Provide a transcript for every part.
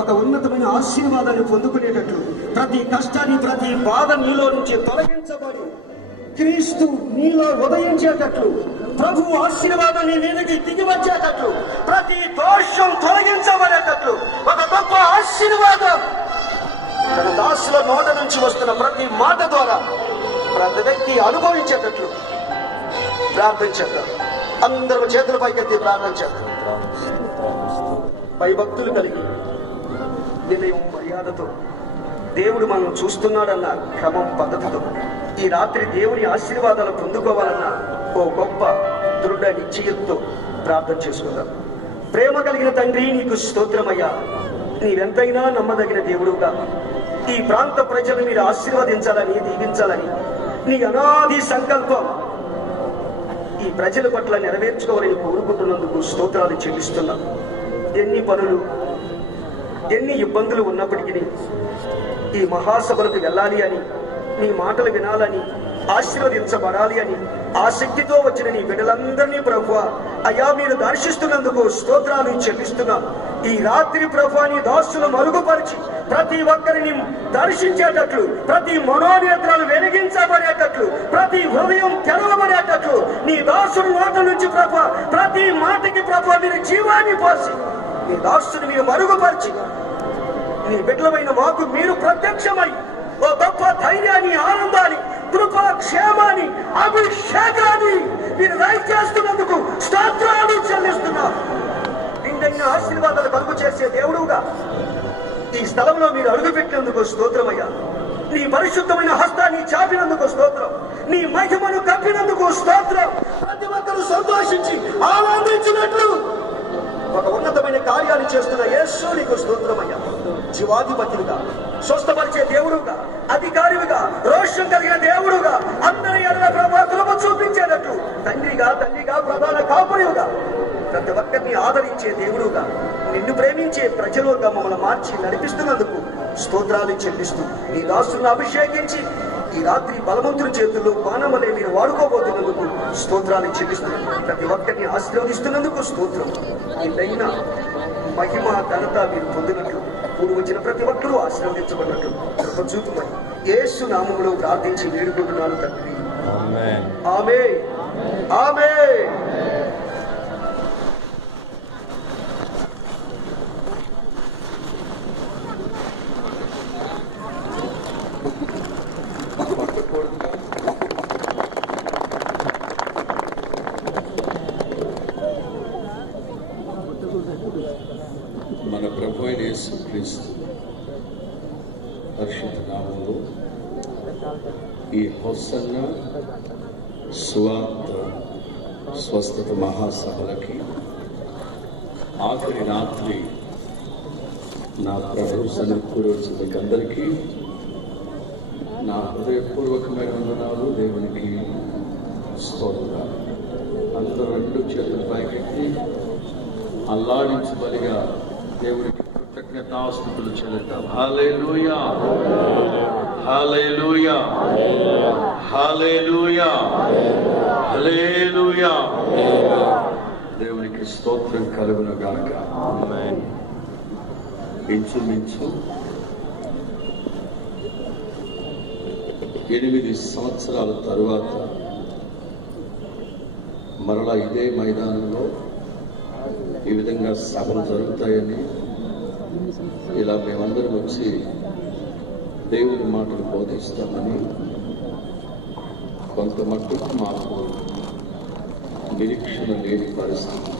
ఒక ఉన్నతమైన ఆశీర్వాదాన్ని పొందుకునేటట్లు, ప్రతి కష్టాన్ని, ప్రతి బాధ నీలో నుంచి తొలగించబడి క్రీస్తు నీలో ఉదయించేటట్లు, ప్రభు ఆశీర్వాదాన్ని నీకు దిగి వచ్చేటట్లు, ప్రతి దోషం తొలగించబడేటట్లు ఒక గొప్ప ఆశీర్వాదం తన దాసుల నోట నుంచి వస్తున్న ప్రతి మాట ద్వారా ప్రతి వ్యక్తి అనుభవించేటట్లు ప్రార్థన చేద్దాం. అందరూ చేతుల పైకెత్తి ప్రార్థన చేద్దాం. పై భక్తులు కలిగి వినయం మర్యాదతో దేవుడు మనం చూస్తున్నాడన్న క్రమం పద్ధతితో ఈ రాత్రి దేవుని ఆశీర్వాదాలు పొందుకోవాలన్న ఓ గొప్ప దృఢ నిశ్చయంతో ప్రార్థన చేసుకుందాం. ప్రేమ కలిగిన తండ్రి, నీకు స్తోత్రమయ్యా. నీవెంతైనా నమ్మదగిన దేవుడుగా ఈ ప్రాంత ప్రజలు మీరు ఆశీర్వదించాలని, దీవించాలని నీ అనాది సంకల్పం ఈ ప్రజల పట్ల నెరవేర్చుకోవాలని కోరుకుంటున్నందుకు స్తోత్రాలు చెల్లిస్తున్నాం. ఎన్ని పనులు, ఎన్ని ఇబ్బందులు ఉన్నప్పటికీ ఈ మహాసభలకు వెళ్ళాలి అని, నీ మాటలు వినాలని, ఆశీర్వదించబడాలి అని ఆసక్తితో వచ్చిన నీ బిడ్డలందరినీ ప్రభువా అయ్యా మీరు దర్శిస్తున్నందుకు స్తోత్రాలు చెల్లిస్తున్నాం. ఈ రాత్రి ప్రభువా నీ దాసులు మరుగుపరిచి ప్రతి ఒక్కరిని దర్శించేటట్లు, ప్రతి మనోనేత్రాలు వెలిగించబడేటట్లు, ప్రతి హృదయం తెరవబడేటట్లు నీ దాసుడు నోట నుంచి ప్రభువా ప్రతి మాటకి ప్రభువా మీరు జీవాన్ని పోసి నీ దాసుని మీరు మరుగుపరిచి నీ బిడ్డలమైన మాకు మీరు ప్రత్యక్షమై ఓ గొప్ప ధైర్యాన్ని, ఆనందాన్ని, కృపా, క్షేమాన్ని, అభిషేకాన్ని మీరు దయచేస్తున్నందుకు స్తోత్రాలు చెల్లిస్తున్నాం. నిండైన ఆశీర్వాదాలు కలుగు చేసే దేవుడుగా ఈ స్థలంలో మీరు అడుగుపెట్టినందుకు స్తోత్రమయ్యా. నీ పరిశుద్ధమైన హస్తాన్ని చాపినందుకు స్తోత్రం, నీ మహిమను కప్పినందుకు స్తోత్రం. ప్రతి ఒక్కరూ సంతోషించి ఆనందించినట్లు ఒక ఉన్నతమైన కార్యాన్ని చేస్తున్న యేసు నీకు స్తోత్రమయ్యా. జీవాధిపతిగా, స్వస్థపరిచే దేవుడుగా, అధికారిగా, రోషం కలిగిన దేవుడుగా, అందరి ఎడల ప్రభా కృప చూపించేటట్లు తండ్రిగా, ప్రధాన కాపురిగా, ప్రతి ఒక్కరిని ఆదరించే దేవుడుగా, నిన్ను ప్రేమించే ప్రజలుగా మమ్మల్ని మార్చి నడిపిస్తున్నందుకు స్తోత్రాలు చెల్లిస్తూ నీ దాసులను అభిషేకించి ఈ రాత్రి బలవంతుని చేతుల్లో బాణమలే మీరు వాడుకోబోతున్నందుకు స్తోత్రాలు చెల్లిస్తున్నాం. ప్రతి ఒక్కరిని ఆశీర్వదిస్తున్నందుకు స్తోత్రం. నిన్నైన మహిమ, ఘనత మీరు పొందినట్లు, కూడి వచ్చిన ప్రతి ఒక్కరూ ఆశీర్వదించబడినట్లు కృప చూపుమని యేసు నామములో ప్రార్థించి వేడుకుంటున్నాను తండ్రి. ఆమేన్, ఆమేన్. మన ప్రభు అయిన యేసుక్రీస్తు పరిశుద్ధ నామములో ఈ హోసన్న సువార్త స్వస్థత మహాసభలకి ఆఖరి రాత్రి నా ప్రభు సన్నిధిలో మీకందరికీ నా హృదయపూర్వకమైన వందనాలు. దేవునికి స్తోత్రాలు. అందరూ రెండు చేతుల పైకెత్తి అల్లాడించి బలిగా దేవుడికి కృతజ్ఞతాస్తుతులు చెల్లిద్దాం. హల్లెలూయా, హల్లెలూయా, హల్లెలూయా, హల్లెలూయా. దేవునికి స్తోత్రం కలుగును గాక. ఇంచుమించు 8 సంవత్సరాల తరువాత మరలా ఇదే మైదానంలో ఈ విధంగా సభలు జరుగుతాయని, ఇలా మేమందరం వచ్చి దేవుని మాటలు బోధిస్తామని కొంత మట్టుకు మాకు నిరీక్షణ లేని పరిస్థితి.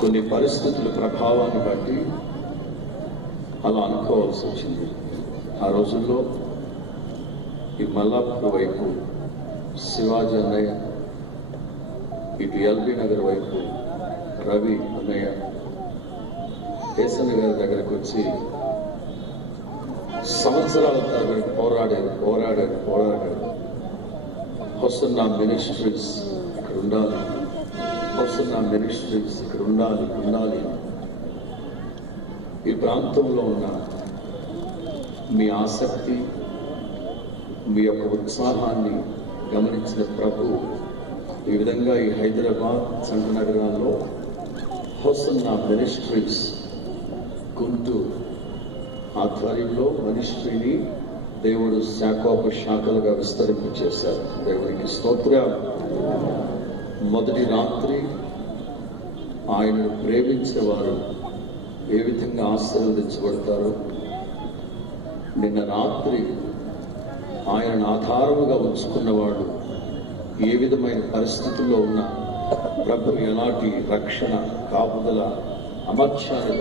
కొన్ని పరిస్థితుల ప్రభావాన్ని బట్టి అలా అనుకోవాల్సి వచ్చింది. ఆ రోజుల్లో ఈ మల్లాపూర్ వైపు శివాజీ అన్నయ్య, ఇటు ఎల్బీ నగర్ వైపు రవి అన్నయ్య కేసన్న గారి దగ్గరకు వచ్చి సంవత్సరాల తరబడి పోరాడారు. హొసన్నా మినిస్ట్రీస్ ఇక్కడ ఉండాలి, హొసన్నా మినిస్ట్రీస్ ఇక్కడ ఉండాలి. ఈ ప్రాంతంలో ఉన్న మీ ఆసక్తి, మీ యొక్క ఉత్సాహాన్ని గమనించిన ప్రభు ఈ విధంగా ఈ హైదరాబాద్ సంఘ నగరాల్లో హోసన్నా మినిస్ట్రీస్ గుంటూరు ఆధ్వర్యంలో మినిస్ట్రీని దేవుడు శాఖోపశాఖలుగా విస్తరింపచేశారు. దేవునికి స్తోత్రం. మొదటి రాత్రి ఆయనను ప్రేమించిన వారు ఏ విధంగా ఆశీర్వదించబడతారు, నిన్న రాత్రి ఆయనను ఆధారముగా ఉంచుకున్న వాడు ఏ విధమైన పరిస్థితుల్లో ఉన్న ప్రభు ఎలాంటి రక్షణ, కాపుదల, అమర్చాన్ని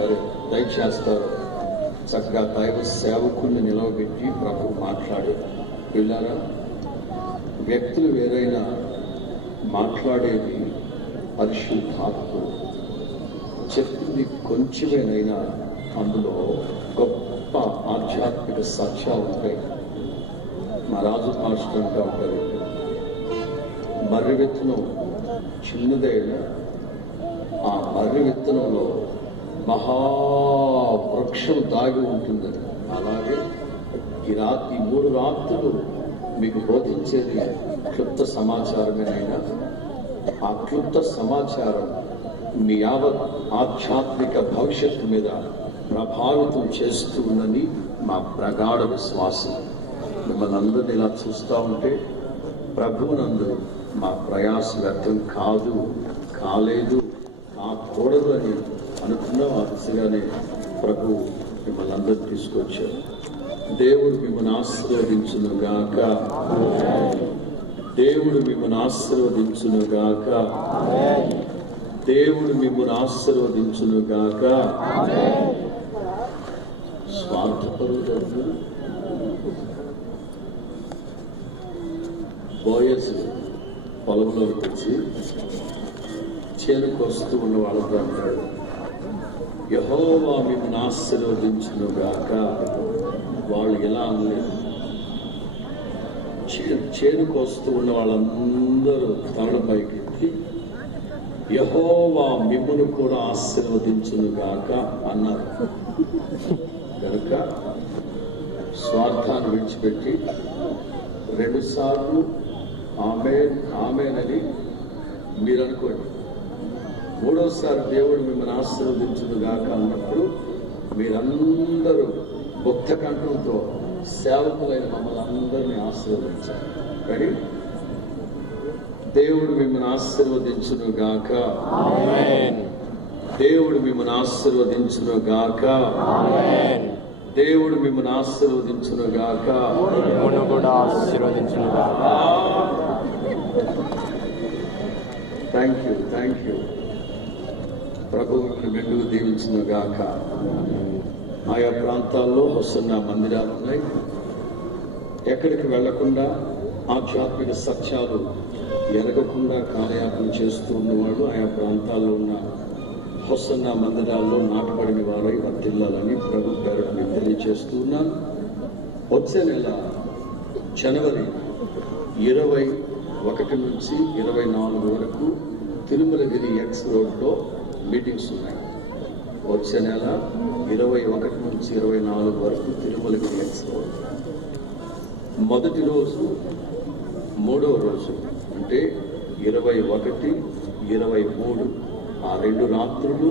దయచేస్తారో చక్కగా దైవ సేవకుల్ని నిలవబెట్టి ప్రభు మాట్లాడారు. పిల్లరా, వ్యక్తులు వేరైనా మాట్లాడేది పరిశుద్ధాత్ముడు. చెప్పింది కొంచెమేనైనా అందులో గొప్ప ఆధ్యాత్మిక సత్యాలు ఉంటాయి. మా రాజు మాస్టర్ అంటూ ఉంటారు, మర్రి విత్తనం చిన్నదైనా ఆ మర్రి విత్తనంలో మహావృక్షం దాగి ఉంటుందని. అలాగే ఈ 3 రాత్రులు మీకు బోధించేది క్లుప్త సమాచారమేనైనా ఆ క్లుప్త సమాచారం మీ యావత్ ఆధ్యాత్మిక భవిష్యత్తు మీద ప్రభావితం చేస్తూ ఉందని మా ప్రగాఢ విశ్వాసం. మిమ్మల్ని అందరినీ ఇలా చూస్తూ ఉంటే ప్రభువునందు మా ప్రయాస వ్యర్థం కాలేదు, కాకూడదు అని అనుకున్నాం. ఆ దిశగానే ప్రభు మిమ్మల్ని అందరూ తీసుకొచ్చారు. దేవుడు మిమ్మల్ని ఆశీర్వదించును గాక. దేవుడు మిమ్మల్ని ఆశీర్వదించును గాక. దేవుడు మిమ్మల్ని ఆశీర్వదించును గాక. స్వార్థపరులు బోయస్ పొలంలోకి వచ్చి చేరుకొస్తూ ఉన్న వాళ్ళతో అంటాడు, యెహోవా మిమ్మల్ని ఆశీర్వదించును గాక. వాళ్ళు ఎలా అనలేదు. చేరుకొస్తూ ఉన్న వాళ్ళందరూ తలల పైకెత్తి యెహోవా మిమ్మును కూడా ఆశీర్వదించును గాక అన్నారు. కనుక స్వార్థాన్ని విడిచిపెట్టి 2 సార్లు ఆమేనని మీరు అనుకోండి. 3వసారి దేవుడు మిమ్మల్ని ఆశీర్వదించును గాక అన్నప్పుడు మీరందరూ భక్త కంఠంతో సేవకులైన మమ్మల్ని అందరినీ ఆశీర్వదించారు. కానీ దేవుడు మిమ్మల్ని ఆశీర్వదించును గాక. దేవుడు మిమ్మల్ని ఆశీర్వదించును గాక. దేవుడు మిమ్మల్ని ఆశీర్వదించును గాక. Thank you. ప్రభువు మెండుగా దీవించును గాక. ఆయా ప్రాంతాల్లో హోసన్నా మందిరాలు ఉన్నాయి. ఎక్కడికి వెళ్లకుండా ఆధ్యాత్మిక సత్యాలు ఎరగకుండా కాలయాపన చేస్తూ ఉన్నవాళ్ళు ఆయా ప్రాంతాల్లో ఉన్న హోసన్నా మందిరాల్లో నాటబడిన వారై వర్ధిల్లాలని ప్రభు పేరును మీకు తెలియజేస్తూ ఉన్నాను. వచ్చే నెల జనవరి 21 నుంచి 24 వరకు తిరుమలగిరి ఎక్స్ రోడ్లో మీటింగ్స్ ఉన్నాయి. వచ్చే నెల 21 నుంచి 24 వరకు తిరుమలగిరి ఎక్స్ రోడ్. మొదటి రోజు 3వ రోజు అంటే 21, 23 ఆ 2 రాత్రులు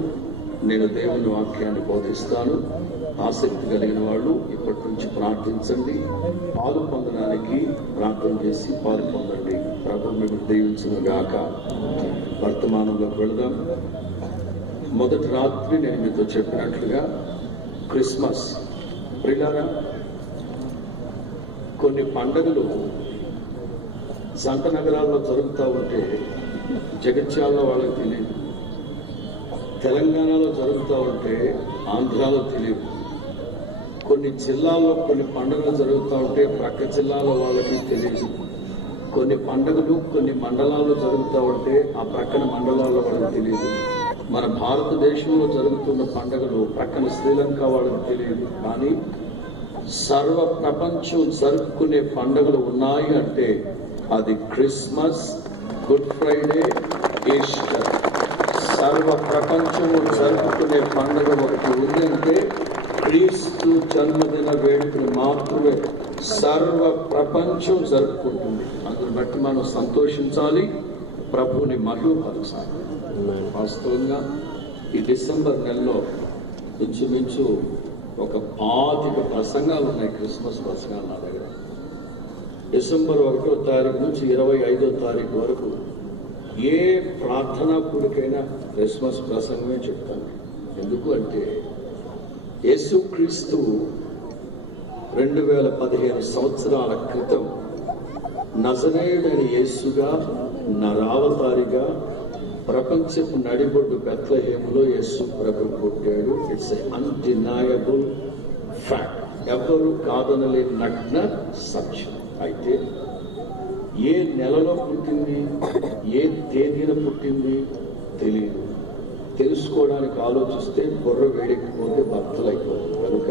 నేను దేవుని వాక్యాన్ని బోధిస్తాను. ఆసక్తి కలిగిన వాళ్ళు ఇప్పటి నుంచి ప్రార్థించండి. పాలు పొందడానికి ప్రార్థన చేసి పాలు పొందండి. ప్రభు మిమ్మల్ని దీవించును గాక. వర్తమానంలోకి వెళదాం. మొదటి రాత్రి నేను మీతో చెప్పినట్లుగా క్రిస్మస్. ప్రియులారా, కొన్ని పండుగలు జంట నగరాల్లో జరుగుతూ ఉంటే జగిత్యాలలో వాళ్ళకి తెలియదు, తెలంగాణలో జరుగుతూ ఉంటే ఆంధ్రాలో తెలియదు. కొన్ని జిల్లాల్లో కొన్ని పండుగలు జరుగుతూ ఉంటే ప్రక్క జిల్లాలో వాళ్ళకి తెలియదు. కొన్ని పండుగలు కొన్ని మండలాల్లో జరుగుతూ ఉంటే ఆ ప్రక్కన మండలాల్లో వాళ్ళకి తెలియదు. మన భారతదేశంలో జరుగుతున్న పండుగలు ప్రక్కన శ్రీలంక వాళ్ళకి తెలియదు. కానీ సర్వ ప్రపంచం జరుపుకునే పండుగలు ఉన్నాయి అంటే అది క్రిస్మస్, గుడ్ ఫ్రైడే, ఈస్టర్. సర్వ ప్రపంచము జరుపుకునే పండుగ ఒకటి ఉందంటే క్రీస్తు జన్మదిన వేడుకలు మాత్రమే సర్వ ప్రపంచం జరుపుకుంటుంది. అందుని బట్టి మనం సంతోషించాలి, ప్రభువుని మహిమపరచాలి. వాస్తవంగా ఈ డిసెంబర్ నెలలో ఇంచుమించు ఒక 25 ప్రసంగాలు ఉన్నాయి, క్రిస్మస్ ప్రసంగాలు నా దగ్గర. డిసెంబర్ 1వ తారీఖు నుంచి 25వ తారీఖు వరకు ఏ ప్రార్థనా కూడికైనా క్రిస్మస్ ప్రసంగమే చెప్తాను. ఎందుకు అంటే యేసుక్రీస్తు 2015 సంవత్సరాల క్రితం నజరేయుడైన యేసుగా నరావతారిగా ప్రపంచపు నడిబొడ్డు బెత్లెహేములో యేసు ప్రభు పుట్టాడు. ఇట్స్ ఎ అన్డినయబుల్ ఫ్యాక్ట్, ఎవరు కాదనలేని నగ్న సత్యం. అయితే ఏ నెలలో పుట్టింది, ఏ తేదీన పుట్టింది తెలియదు. తెలుసుకోవడానికి ఆలోచిస్తే బుర్ర వేడెక్కిపోతే బద్దలైపోతుంది, కనుక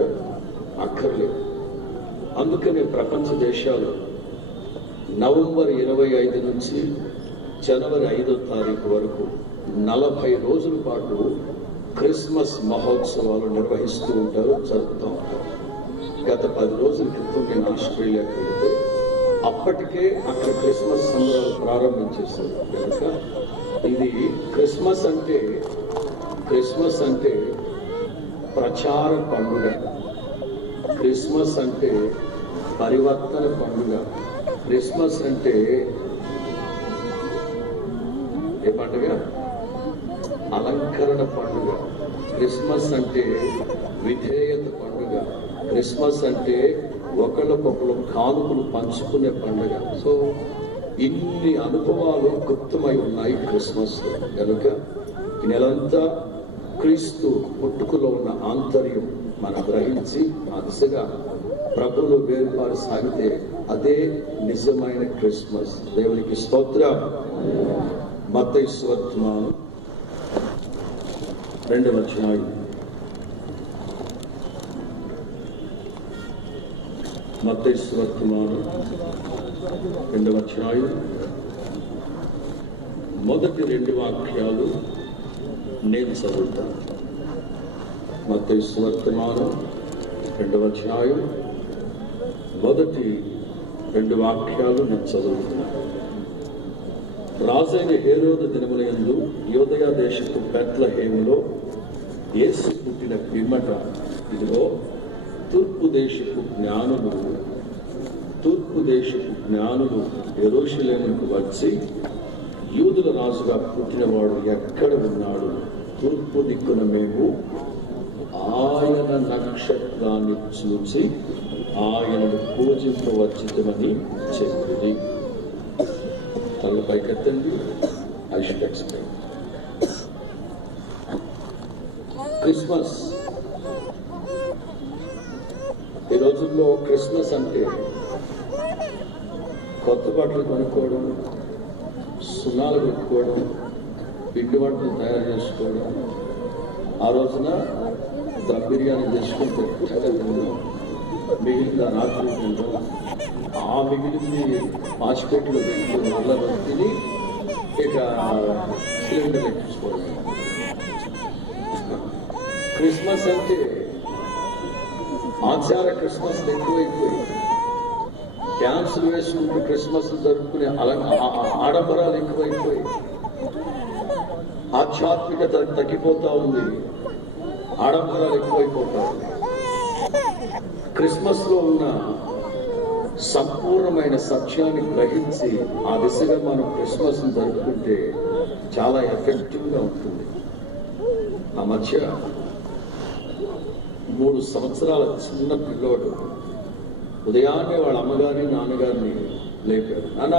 అక్కర్లేదు. అందుకనే ప్రపంచ దేశాలు నవంబర్ 25 నుంచి జనవరి 5వ తారీఖు వరకు 40 రోజుల పాటు క్రిస్మస్ మహోత్సవాలు నిర్వహిస్తూ ఉంటారు, జరుపుతూ ఉంటారు. గత 10 రోజుల క్రితం నేను ఆస్ట్రేలియాకి వెళ్తే అప్పటికే అక్కడ క్రిస్మస్ సంబరాలు ప్రారంభించేశారు. కనుక ఇది క్రిస్మస్ అంటే ప్రచార పండుగ, క్రిస్మస్ అంటే పరివర్తన పండుగ, క్రిస్మస్ అంటే ఏ పండుగ? అలంకరణ పండుగ. క్రిస్మస్ అంటే విధేయత పండుగ. క్రిస్మస్ అంటే ఒకళ్ళకొకళ్ళు కానుకలు పంచుకునే పండుగ. సో ఇన్ని అనుభవాలు గుప్తమై ఉన్నాయి క్రిస్మస్. కనుక ఈ నెలంతా క్రీస్తు పుట్టుకలో ఉన్న ఆంతర్యం మనం గ్రహించి ఆ దిశగా ప్రభువులు వేరుపాటు సాగితే అదే నిజమైన క్రిస్మస్. దేవునికి స్తోత్రం. మత్తయి సువార్తమానం 2వ అధ్యాయం. మత్తయి సువార్తమానం 2వ అధ్యాయం మొదటి 2 వాక్యాలు నేను చదువుతాను. మత్తయి సువార్తమానం 2వ అధ్యాయం మొదటి 2 వాక్యాలు నేను చదువుతున్నాను. రాజైన హేరోదు దినములందు యూదయ దేశపు బెత్లెహేములో యేసు పుట్టిన పిమ్మట ఇదిగో తూర్పు దేశపు జ్ఞానులు యెరూషలేముకు వచ్చి యూదుల రాజుగా పుట్టినవాడు ఎక్కడ ఉన్నాడు? తూర్పు దిక్కున మేము ఆయన నక్షత్రాన్ని చూసి ఆయనను పూజింపవచ్చితమని చెప్పింది. తల పైకెత్తండి. I should explain. క్రిస్మస్ ఈ రోజుల్లో క్రిస్మస్ అంటే కొత్త బట్టలు కొనుక్కోవడం, సున్నాలు పెట్టుకోవడం, పిండి వంటలు తయారు చేసుకోవడం, ఆ రోజున దమ్ బిర్యానీ తెచ్చుకుని పెట్టుకుంటే మిగిలిన రాత్రి తినడం, ఆ మిగిలింది పాచిపెట్లు పెట్టుకుని మళ్ళా తిని ఇక సిలిండర్ ఎక్కించుకోవడం. క్రిస్మస్ అంటే ఆచార క్రిస్మస్ ఎక్కువైపోయి డ్యాన్సులు వేసుకుంటూ క్రిస్మస్ జరుపుకునే ఆడంబరాలు ఎక్కువైపోయి ఆధ్యాత్మికత తగ్గిపోతా ఉంది, ఆడంబరాలు ఎక్కువైపోతా ఉంది. క్రిస్మస్ లో ఉన్న సంపూర్ణమైన సత్యాన్ని గ్రహించి ఆ దిశగా మనం క్రిస్మస్ జరుపుకుంటే చాలా ఎఫెక్టివ్ గా ఉంటుంది. ఆ మధ్య 3 సంవత్సరాల చిన్న పిల్లోడు ఉదయాన్నే వాళ్ళ అమ్మగారిని నాన్నగారిని లేపాడు. నాన్న,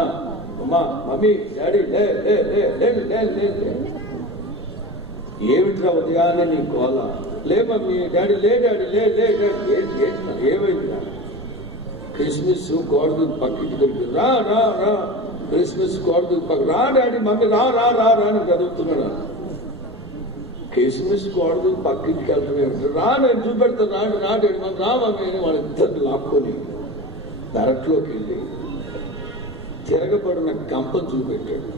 అమ్మా, మమ్మీ, డాడీ, లే లే లే లే లే లే లే. ఏమిట్రా ఉదయాన్నే నీ కోల? లే మమ్మీ, డాడీ, లే డాడీ, లే లే డాడీ. ఏమైందిరా? క్రిస్మస్ గోడ పక్కకి దొరికింది. రా రా రా, క్రిస్మస్ గోడ పక్క. రా డాడీ, మమ్మీ, రా రా రా రా అని చదువుతున్నాడు. క్రిస్మస్ గోడ పక్కకి వెళ్తాడు. రా, నేను చూపెడతాను, రాడు రాడు మనం రా మమ్మీ అని వాళ్ళిద్దరిని లాక్కొని పెరట్లోకి వెళ్ళి తిరగబడిన గంపను చూపెట్టాడు.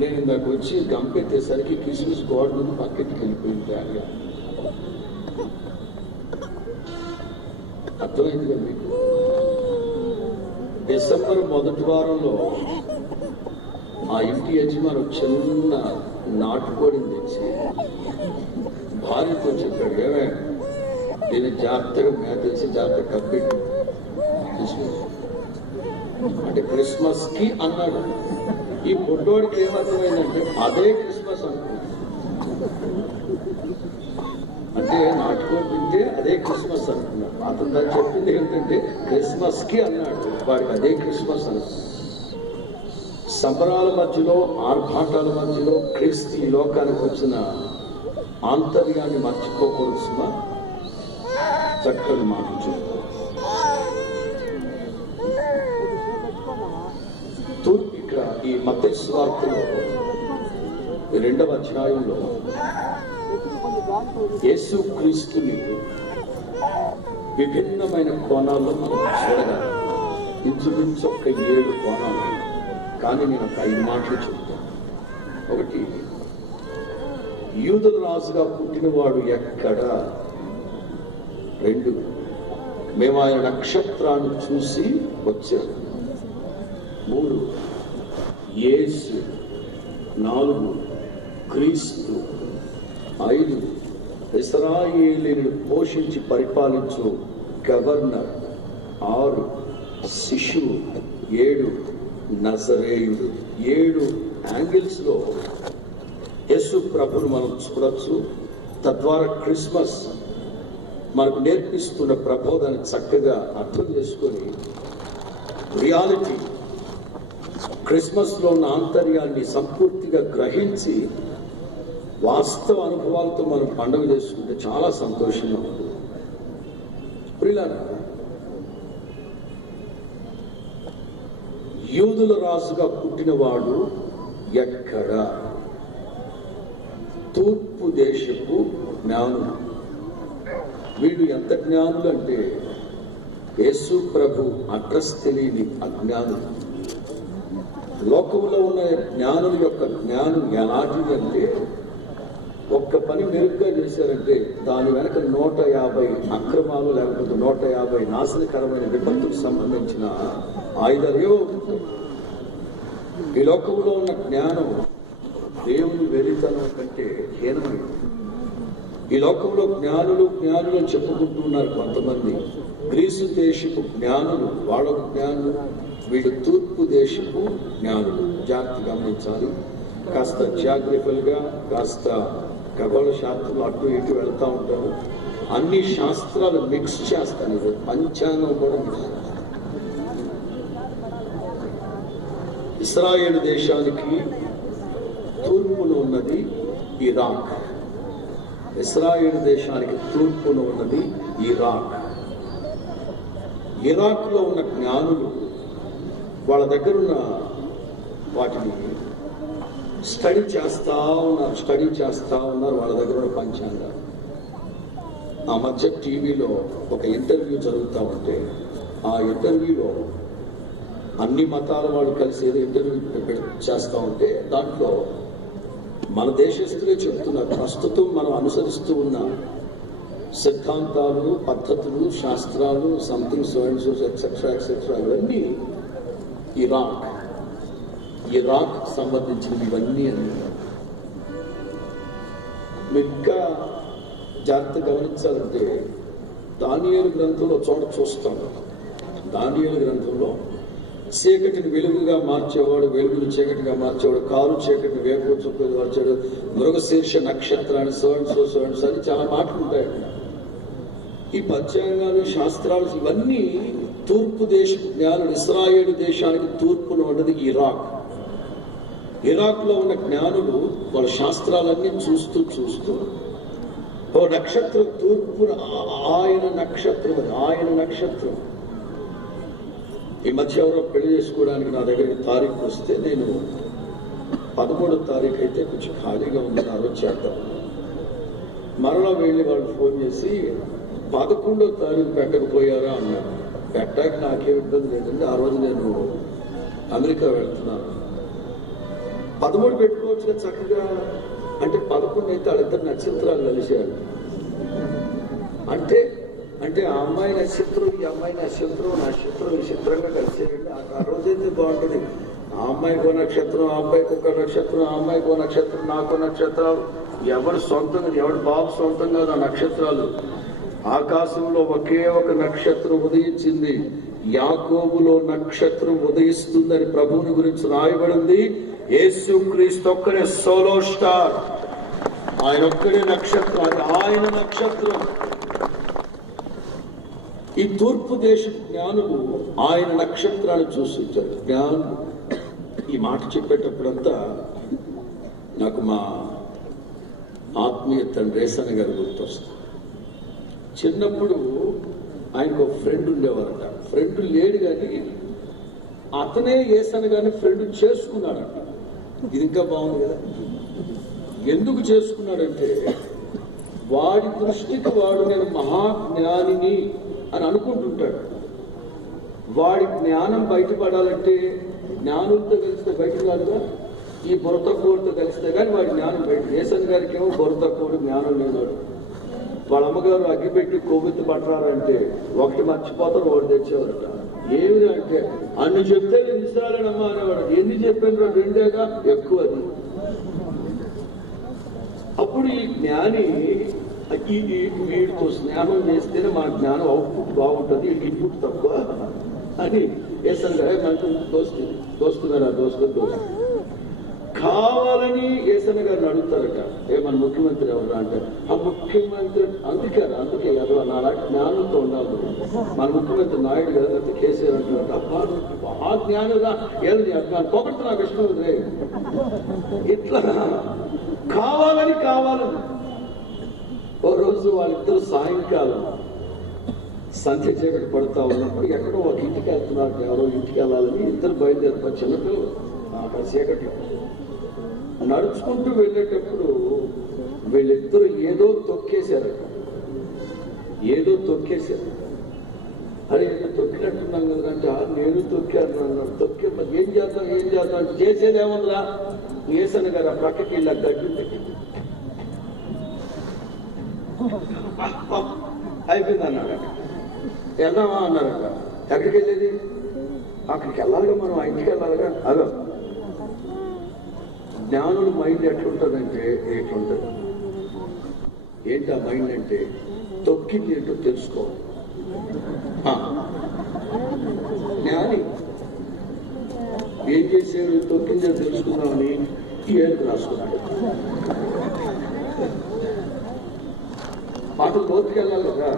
నేను ఇందాక వచ్చి గంపెట్టేసరికి క్రిస్మస్ గోడ పక్కకి వెళ్ళిపోయింది. అర్థమైంది కదా మీకు? డిసెంబర్ మొదటి వారంలో ఆ ఇంటి యజమాని చిన్న నాటుకోడిని తెచ్చి భార్యతో చెప్పాడు, ఏమే దీన్ని జాగ్రత్తగా మేతేసి జాగ్రత్తగా కప్పెట్టు. అంటే క్రిస్మస్ కి అన్నాడు. ఈ బుడ్డోడికి ఏమర్థమైందంటే అదే క్రిస్మస్ అనుకున్నాడు. అంటే నాటుకోడి తింటే అదే క్రిస్మస్ అనుకున్నాడు. అతను దాన్ని చెప్పింది ఏంటంటే క్రిస్మస్ కి అన్నాడు, వాడికి అదే క్రిస్మస్ అనుకున్నాడు. సంబరాల మధ్యలో, ఆర్భాటాల మధ్యలో క్రీస్తు ఈ లోకానికి వచ్చిన ఆంతర్యాన్ని మర్చిపోకూడదు సుమా. చక్కని మాట చెప్తారు. ఇక్కడ ఈ మత్తయి సువార్తలో 2వ అధ్యాయంలో యేసు క్రీస్తుని విభిన్నమైన కోణాల్లో మనం చూడగలం. ఇంచుమించు ఒక 7 కోణాలు, కానీ నేను ఒక 5 మాటలు చెప్తాను. ఒకటి, యూదుల రాజుగా పుట్టినవాడు ఎక్కడ. 2, మేము ఆయన నక్షత్రాన్ని చూసి వచ్చాము. 3, యేసు. 4, క్రీస్తు. 5, ఇశ్రాయేలీయులను పోషించి పరిపాలించు గవర్నర్. 6, శిశువు. 7, నజరేయుడు. 7 యాంగిల్స్ లో యేసు ప్రభును మనం చూడొచ్చు. తద్వారా క్రిస్మస్ మనకు నేర్పిస్తున్న ప్రబోధాన్ని చక్కగా అర్థం చేసుకొని రియాలిటీ, క్రిస్మస్ లో ఉన్న ఆంతర్యాన్ని సంపూర్తిగా గ్రహించి వాస్తవ అనుభవాలతో మనం పండుగ చేసుకుంటే చాలా సంతోషంగా ఉంటుంది. ప్రియులారా, యూదుల రాజుగా పుట్టినవాడు ఎక్కడ. తూర్పు దేశపు జ్ఞానులు. వీళ్ళు ఎంత జ్ఞానులు అంటే యేసు ప్రభు అడ్రస్ తెలియని అజ్ఞానులు. లోకంలో ఉన్న జ్ఞానుల యొక్క జ్ఞానం ఎలాంటిది అంటే, ఒక్క పని మెరుగ్గా చేశారంటే దాని వెనక 150 అక్రమాలు, లేకపోతే 150 నాశనకరమైన విపత్తుకు సంబంధించిన ఆయుధాలు ఏవో ఉంటాయి. ఈ లోకంలో ఉన్న జ్ఞానం దేవుని వెరితనం కంటే హీనమైనది. ఈ లోకంలో జ్ఞానులు అని చెప్పుకుంటూ ఉన్నారు కొంతమంది. గ్రీసు దేశపు జ్ఞానులు, వాళ్ళకు జ్ఞానులు, వీళ్ళు తూర్పు దేశపు జ్ఞానులు. జాగ్రత్త గమనించాలి. కాస్త జాగ్రఫికల్ గా, కాస్త ఖగోళ శాస్త్రం అటు ఇటు వెళ్తూ ఉంటారు. అన్ని శాస్త్రాలు మిక్స్ చేస్తాను. పంచాంగం కూడా మిక్స్ చేస్తాను. ఇశ్రాయేలు దేశానికి తూర్పున ఉన్నది ఇరాక్. ఇశ్రాయేలు దేశానికి తూర్పున ఉన్నది ఇరాక్. ఇరాక్ లో ఉన్న జ్ఞానులు వాళ్ళ దగ్గర ఉన్న వాటిని స్టడీ చేస్తా ఉన్నారు. వాళ్ళ దగ్గర ఉన్న పంచాంగాలు. ఆ మధ్య టీవీలో ఒక ఇంటర్వ్యూ జరుగుతూ ఉంటే, ఆ ఇంటర్వ్యూలో అన్ని మతాల వాళ్ళు కలిసి ఏదో ఇంటర్వ్యూ చేస్తూ ఉంటే దాంట్లో మన దేశస్తులే చెప్తున్నారు, ప్రస్తుతం మనం అనుసరిస్తూ ఉన్న సిద్ధాంతాలు, పద్ధతులు, శాస్త్రాలు, something so and so etcetera ఇవన్నీ ఇరాక్ సంబంధించినవి ఇవన్నీ అని మీరు ఇంకా జాగ్రత్త గమనించాలంటే దానియేలు గ్రంథంలో చూస్తాం. దానియేలు గ్రంథంలో చీకటిని వెలుగుగా మార్చేవాడు, వెలుగును చీకటిగా మార్చేవాడు, కారు చీకటిని వేపు చుక్కలు మార్చాడు, మృగశీర్ష నక్షత్రాన్ని సో అండ్ సో అని చాలా మాటలు ఉంటాయి. ఈ పంచాంగాలు, శాస్త్రాలు ఇవన్నీ తూర్పు దేశపు జ్ఞానులు. ఇశ్రాయేలు దేశానికి తూర్పున ఉన్నది ఇరాక్ లో ఉన్న జ్ఞానులు వాళ్ళ శాస్త్రాలన్నీ చూస్తూ ఓ నక్షత్రం తూర్పున, ఆయన నక్షత్రం. ఈ మధ్య ఎవరో పెళ్లి చేసుకోవడానికి నా దగ్గరికి తారీఖు వస్తే, నేను 13వ తారీఖు అయితే కొంచెం ఖాళీగా ఉంది, ఆ రోజు చేద్దాం. మరలా వెళ్ళి వాళ్ళు ఫోన్ చేసి 11వ తారీఖు పెట్టకపోయారా అన్నారు. పెట్టాక నాకేం ఇబ్బంది లేదండి, ఆ రోజు నేను అమెరికా వెళ్తున్నాను. 13 పెట్టుకోవచ్చు చక్కగా. అంటే 11 అయితే వాళ్ళిద్దరు నక్షత్రాలు కలిశారు. అంటే ఆ అమ్మాయి నక్షత్రం, ఈ అమ్మాయి నక్షత్రం విచిత్రంగా కలిసేయండి. ఆ రోజైతే బాగుంటుంది. ఆ అమ్మాయికో నక్షత్రం, ఆ అబ్బాయికి ఒక నక్షత్రం, ఆ అమ్మాయికో నక్షత్రం, నాకో నక్షత్రాలు, ఎవరు సొంతంగా, ఎవడు బాబు సొంతం కాదు ఆ నక్షత్రాలు. ఆకాశంలో ఒకే ఒక నక్షత్రం ఉదయించింది. యాకోబులో నక్షత్రం ఉదయిస్తుందని ప్రభువుని గురించి రాయబడింది. యేసుక్రీస్తు ఒక్కడే సోలో స్టార్, ఆయన ఒక్కడే నక్షత్రం, అది ఆయన నక్షత్రం. ఈ తూర్పు దేశ జ్ఞానులు ఆయన నక్షత్రాలు చూసించారు. జ్ఞానులు ఈ మాట చెప్పేటప్పుడంతా నాకు మా ఆత్మీయ తండ్రి రేసన్న గారు గుర్తొస్తుంది. చిన్నప్పుడు ఆయనకు ఒక ఫ్రెండ్ ఉండేవారట. ఫ్రెండ్ లేడు కానీ అతనే ఏసన్న గారిని ఫ్రెండ్ చేసుకున్నాడట. ఇది ఇంకా బాగుంది కదా. ఎందుకు చేసుకున్నాడంటే వాడి దృష్టికి వాడు నేను మహాజ్ఞానిని అని అనుకుంటుంటాడు. వాడి జ్ఞానం బయటపడాలంటే జ్ఞానులతో కలిస్తే బయట కాదుగా, ఈ బుర్ర తక్కువతో కలిస్తే కానీ వాడి జ్ఞానం బయట. ఏసన్ గారికి ఏమో బుర్ర తక్కువ, జ్ఞానం లేనాడు. వాళ్ళ అమ్మగారు అగ్గిపెట్టి కొవ్వెత్తి పట్టాలంటే ఒకటి మర్చిపోతారు, ఒకటి తెచ్చేవారట. ఏమి అంటే అన్ని చెప్తే నేను ఇస్తాడమ్మా అనేవాడు. ఎన్ని చెప్పాను, రెండేగా ఎక్కువ. అది అప్పుడు ఈ జ్ఞాని వీడితో స్నేహం చేస్తేనే మన జ్ఞానం అవుట్పుట్ బాగుంటుంది, ఇన్పుట్ తక్కువ అని ఏసన్ గారు మనకు దోస్తున్నారా దోస్తు కావాలని ఏసన్న గారిని అడుగుతారట. మన ముఖ్యమంత్రి ఎవరు అంటే ఆ ముఖ్యమంత్రి అందుకే కదా నా జ్ఞానంతో ఉండాలి. మన ముఖ్యమంత్రి నాయుడు కదా, లేకపోతే కేసీఆర్ అంటున్నారు. అబ్బా ఆ జ్ఞానుగా ఏది అజ్ఞానం పొగట్టు నాకు ఇష్టం ఉంది. ఇట్లా కావాలని ఓ రోజు వాళ్ళిద్దరు సాయంకాలం సంధ్య చీకటి పడుతూ ఉన్నప్పుడు ఎక్కడో ఒక ఇంటికి వెళ్తున్నారు. ఎవరో ఇంటికి వెళ్ళాలని ఇద్దరు బయలుదేరుతారు. చిన్నపిల్లలు అక్కడ చీకటి నడుచుకుంటూ వెళ్ళేటప్పుడు వీళ్ళిద్దరూ ఏదో తొక్కేశారు. అరే తొక్కినట్టున్నాం కదంటే నేను తొక్కాను అన్నారు. తొక్కే ఏం చేద్దాం చేసేదేముందిరా. ఏసన్న గారు ఆ ప్రక్కకి ఇలా గడ్డి పెట్టి అయిపోయింది అన్నాడు. వెళ్దామా అన్నారట. ఎక్కడికి వెళ్ళేది? అక్కడికి వెళ్ళాలిగా, మనం ఆ ఇంటికి వెళ్ళాలిగా. అదో జ్ఞానుల మైండ్ ఎట్లుంటుందంటే ఎట్లుంటుంది. ఏంటి ఆ మైండ్ అంటే తొక్కింది ఏంటో తెలుసుకోవాలి. జ్ఞాని ఏం చేసేది తొక్కిందో తెలుసుకుందామని ఏడుకు రాసుకున్నాడు. పాటలు లోతుకెళ్ళాలి కదా.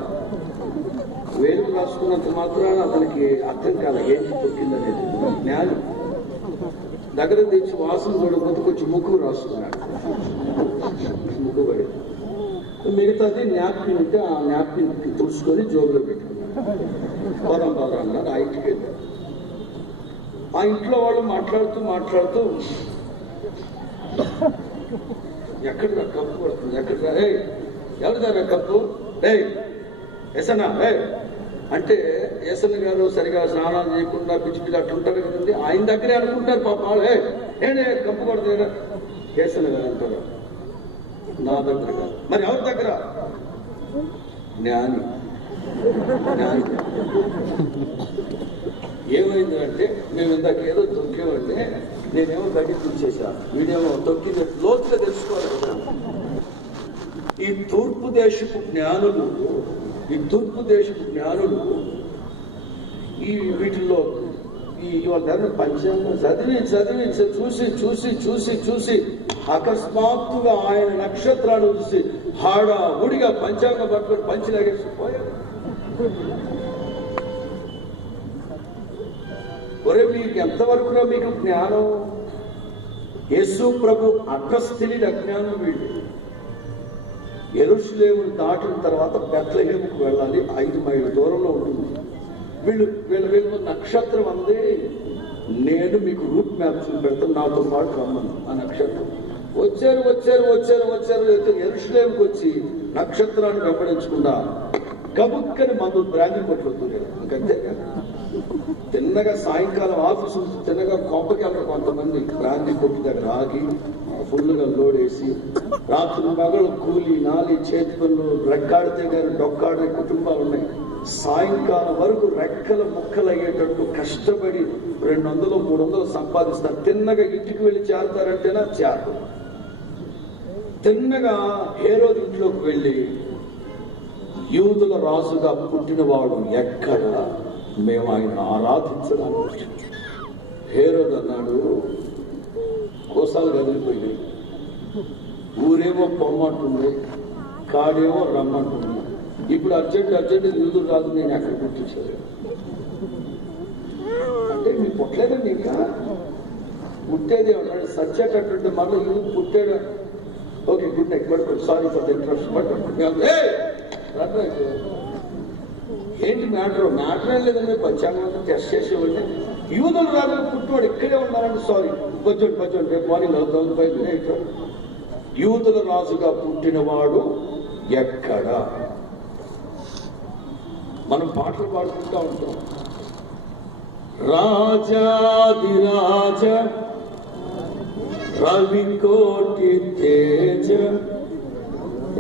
వేరుకు రాసుకున్నంత మాత్రాన అతనికి అర్థం కాదు ఏంటి తొక్కిందనేది. జ్ఞాని దగ్గర తెచ్చి వాసన చూడకపోతే కొంచెం ముక్కు రాసుకున్నాడు. ముక్కు పడి మిగతాది న్యాప్కిన్ ఉంటే ఆ న్యాప్కిన్ తుడుచుకొని జోబులో పెట్టుకున్నాడు. పదం అన్నారు. ఆ ఇంటికి వెళ్ళారు. ఆ ఇంట్లో వాళ్ళు మాట్లాడుతూ ఎక్కడ కప్పు పడుతుంది, ఎక్కడ ఎవరిదారా కప్పు ఎసనా అంటే ఏసన్న గారు సరిగా స్నానాలు చేయకుండా పిచ్చి అట్లుంటారు కదండి. ఆయన దగ్గరే అనుకుంటారు పాప వాళ్ళు. ఏంటి కప్పు కొడతారా? ఏసన్న గారు అంటారు. నా దగ్గర కాదు. మరి ఎవరి దగ్గర? జ్ఞాని. ఏమైంది అంటే మేము ఇందాక ఏదో తొక్కేమంటే నేనేమో గడ్డి తీసేసా, వీడేమో తొక్కింది. లోతుగా తెలుసుకోవాలి కదా. ఈ తూర్పు దేశపు జ్ఞానులు ఈ వీటిల్లో ఇవాళ పంచాంగం చదివి చూసి అకస్మాత్తుగా ఆయన నక్షత్రాలు చూసి హడావుడిగా పంచాంగం పట్టుకొని పంచిలాగేసిపోయారు. ఒరే మీకు ఎంతవరకులో మీకు జ్ఞానం? యేసు ప్రభు అడ్రస్ తెలియని అజ్ఞానం వీళ్ళు. యెరూషలేమును దాటిన తర్వాత బెత్లెహేముకు వెళ్ళాలి, 5 మైళ్ళ దూరంలో ఉంటుంది. వీళ్ళు నక్షత్రం అంది, నేను మీకు రూట్ మ్యాప్ చూపెడతాను, నాతో పాటు రమ్మను. ఆ నక్షత్రం వచ్చారు. యెరూషలేముకు వచ్చి నక్షత్రాన్ని వెంబడించకుండా కబుక్కని మందు బ్రాంతి కొట్లు దూరారు. ఇంకంతే కదా. తిన్నగా సాయంకాలం ఆఫీసు తిన్నగా కొంపకెళ్ళరు కొంతమంది. బ్రాంతి కొట్టు దగ్గర ఆగి ఫుల్గా లోడ్ వేసి రాత్రి మగలు కూలి నాలి చేతి పనులు రెక్కాడితే గారు డొక్కాడే కుటుంబాలు ఉన్నాయి. సాయంకాలం వరకు రెక్కల ముక్కలు అయ్యేటట్టు కష్టపడి 200-300 సంపాదిస్తారు. తిన్నగా ఇంటికి వెళ్ళి చేరతారంటేనా చేరదు. తిన్నగా హేరోదు ఇంట్లోకి వెళ్ళి, యూదుల రాజుగా పుట్టినవాడు ఎక్కడ, మేము ఆయన ఆరాధించడానికి. హేరోదు అన్నాడు, కోసాలు కదిలిపోయినాయి, ఊరేమో పొమ్మంటుంది, కాడేమో రమ్మంటుంది, ఇప్పుడు అర్జెంట్ యూదులు రాజు నేను ఎక్కడ పుట్టించాను అంటే మీకు పుట్టలేదండి, ఇంకా పుట్టేదే ఉన్నాడు సచ్చేటట్టు మళ్ళీ యూదు పుట్టాడు. ఓకే, గుడ్ నైట్, పడుకోండి, సారీ ఫర్ ద ఇంట్రప్షన్, పడుకోండి. ఏంటి మ్యాటర్ ఏం లేదండి, పంచాంగం టెస్ట్ చేసేవాడిని, యూదుల రాజు పుట్టివాడు ఇక్కడే ఉన్నారండి, సారీ కొంచెం రేపు మార్నింగ్ అవుతుంది. యూదుల రాజుగా పుట్టినవాడు ఎక్కడ? మనం పాటలు పాడుకుంటా ఉంటాం, రాజాదిరాజ రవికోటి తేజ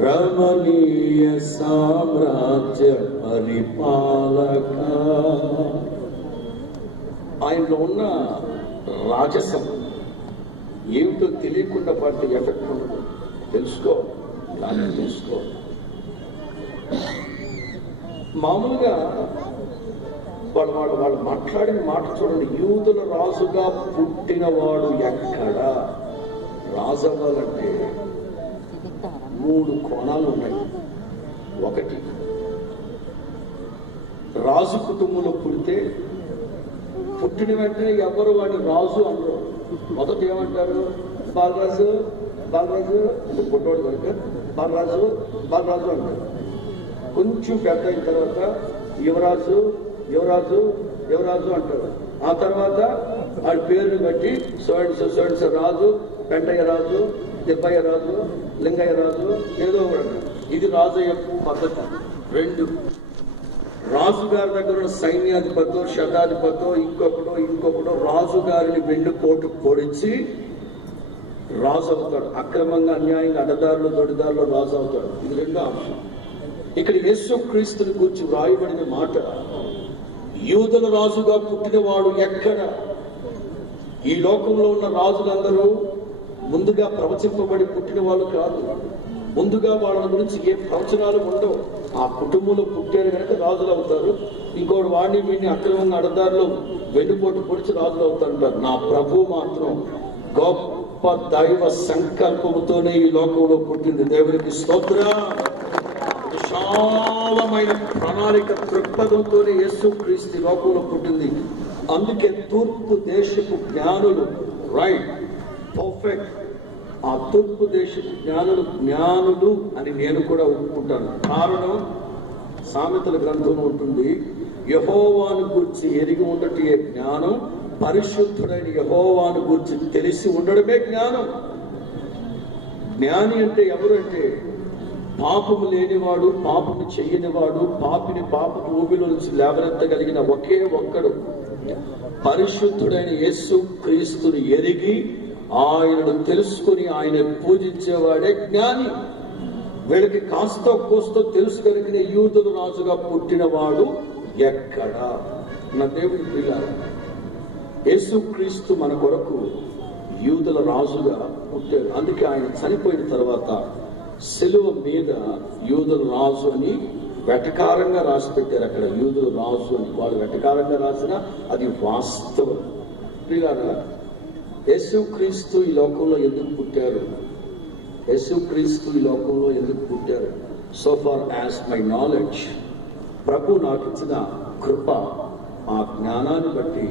రమణీయ సామ్రాజ్య పరిపాలక. ఆయనలో ఉన్న రాజసం ఏమిటో తెలియకుండా పాడితే ఎఫెక్ట్ ఉండదు. తెలుసుకో, దాన్ని తెలుసుకో. మామూలుగా వాళ్ళు మాట్లాడిన మాట చూడండి, యూదుల రాజుగా పుట్టినవాడు ఎక్కడ? రాజు అవ్వాలంటే 3 కోణాలు ఉన్నాయి. ఒకటి, రాజు కుటుంబంలో పుట్టిన వెంటనే ఎవరు వాడిని రాజు అనరు. మొదట ఏమంటారు, బాలరాజు పుట్టోడు కనుక బాలరాజు అంటారు. కొంచెం పెద్ద అయిన తర్వాత యువరాజు అంటారు. ఆ తర్వాత వాడి పేరుని బట్టి సోయన్స్ రాజు, పెంటయ్య రాజు, తిప్పయ్య రాజు, లింగయ్య రాజు, ఏదో ఒకటి. ఇది రాజు యొక్క పద్ధతి. 2, రాజుగారి దగ్గర ఉన్న సైన్యాధిపతో శతాధిపతో ఇంకొకటో రాజుగారిని వెన్నుపోటు పొడిచి రాజు అవుతాడు. అక్రమంగా అన్యాయంగా అడ్డదారులు దొడిదారులు రాజు అవుతాడు. ఇది 2వ అంశం. ఇక్కడ యేసు క్రీస్తుని గురించి వ్రాయబడిన మాట, యూదుల రాజుగా పుట్టినవాడు ఎక్కడ? ఈ లోకంలో ఉన్న రాజులందరూ ముందుగా ప్రవచింపబడి పుట్టిన వాళ్ళు కాదు. ముందుగా వాళ్ళ గురించి ఏ ప్రవచనాలు ఉండవు. ఆ కుటుంబంలో పుట్టారు కనుక రాజులు అవుతారు. ఇంకోటి వాడిని వీడిని అక్రమంగా అడదారులో వెన్నుపోటు పొడిచి రాజులు అవుతారంటారు. నా ప్రభు మాత్రం గొప్ప దైవ సంకల్పముతోనే ఈ లోకంలో పుట్టింది. దేవునికి స్తోత్రం. విశాలమైన ప్రణాళిక దృక్పథంతోనే యేసు క్రీస్తు లోకంలో పుట్టింది. అందుకే తూర్పు దేశపు జ్ఞానులు పర్ఫెక్ట్. ఆ తూర్పు దేశపు జ్ఞానులు అని నేను కూడా ఒప్పుకుంటాను. కారణం, సామెతల గ్రంథంలో ఉంటుంది, యెహోవాను గూర్చి ఎరిగి ఉండటే జ్ఞానం, పరిశుద్ధుడైన యెహోవాను గూర్చి తెలిసి ఉండడమే జ్ఞానం. జ్ఞాని అంటే ఎవరు అంటే, పాపము లేనివాడు, పాపము చెయ్యనివాడు, పాపపు ఊబిలో నుంచి లేవనెత్తగలిగిన ఒకే ఒక్కడు పరిశుద్ధుడైన యేసు క్రీస్తుని ఎరిగి ఆయనను తెలుసుకుని ఆయన పూజించేవాడే జ్ఞాని. వీళ్ళకి కాస్తో కోస్తో తెలుసు కలిగిన యూదుల రాజుగా పుట్టినవాడు ఎక్కడ? నా దేవుని పిల్లారా, యేసు క్రీస్తు మన కొరకు యూదుల రాజుగా పుట్టాడు. అందుకే ఆయన చనిపోయిన తర్వాత సిలువ మీద యూదుల రాజు అని వెటకారంగా రాసి పెట్టారు. అక్కడ యూదుల రాజు అని వాళ్ళు వెటకారంగా రాసిన అది వాస్తవం. పిల్లారా, యేసుక్రీస్తు ఈ లోకంలో ఎందుకు పుట్టారు? So far as my knowledge, ప్రభు నాకు ఇచ్చిన కృప, ఆ జ్ఞానాన్ని బట్టి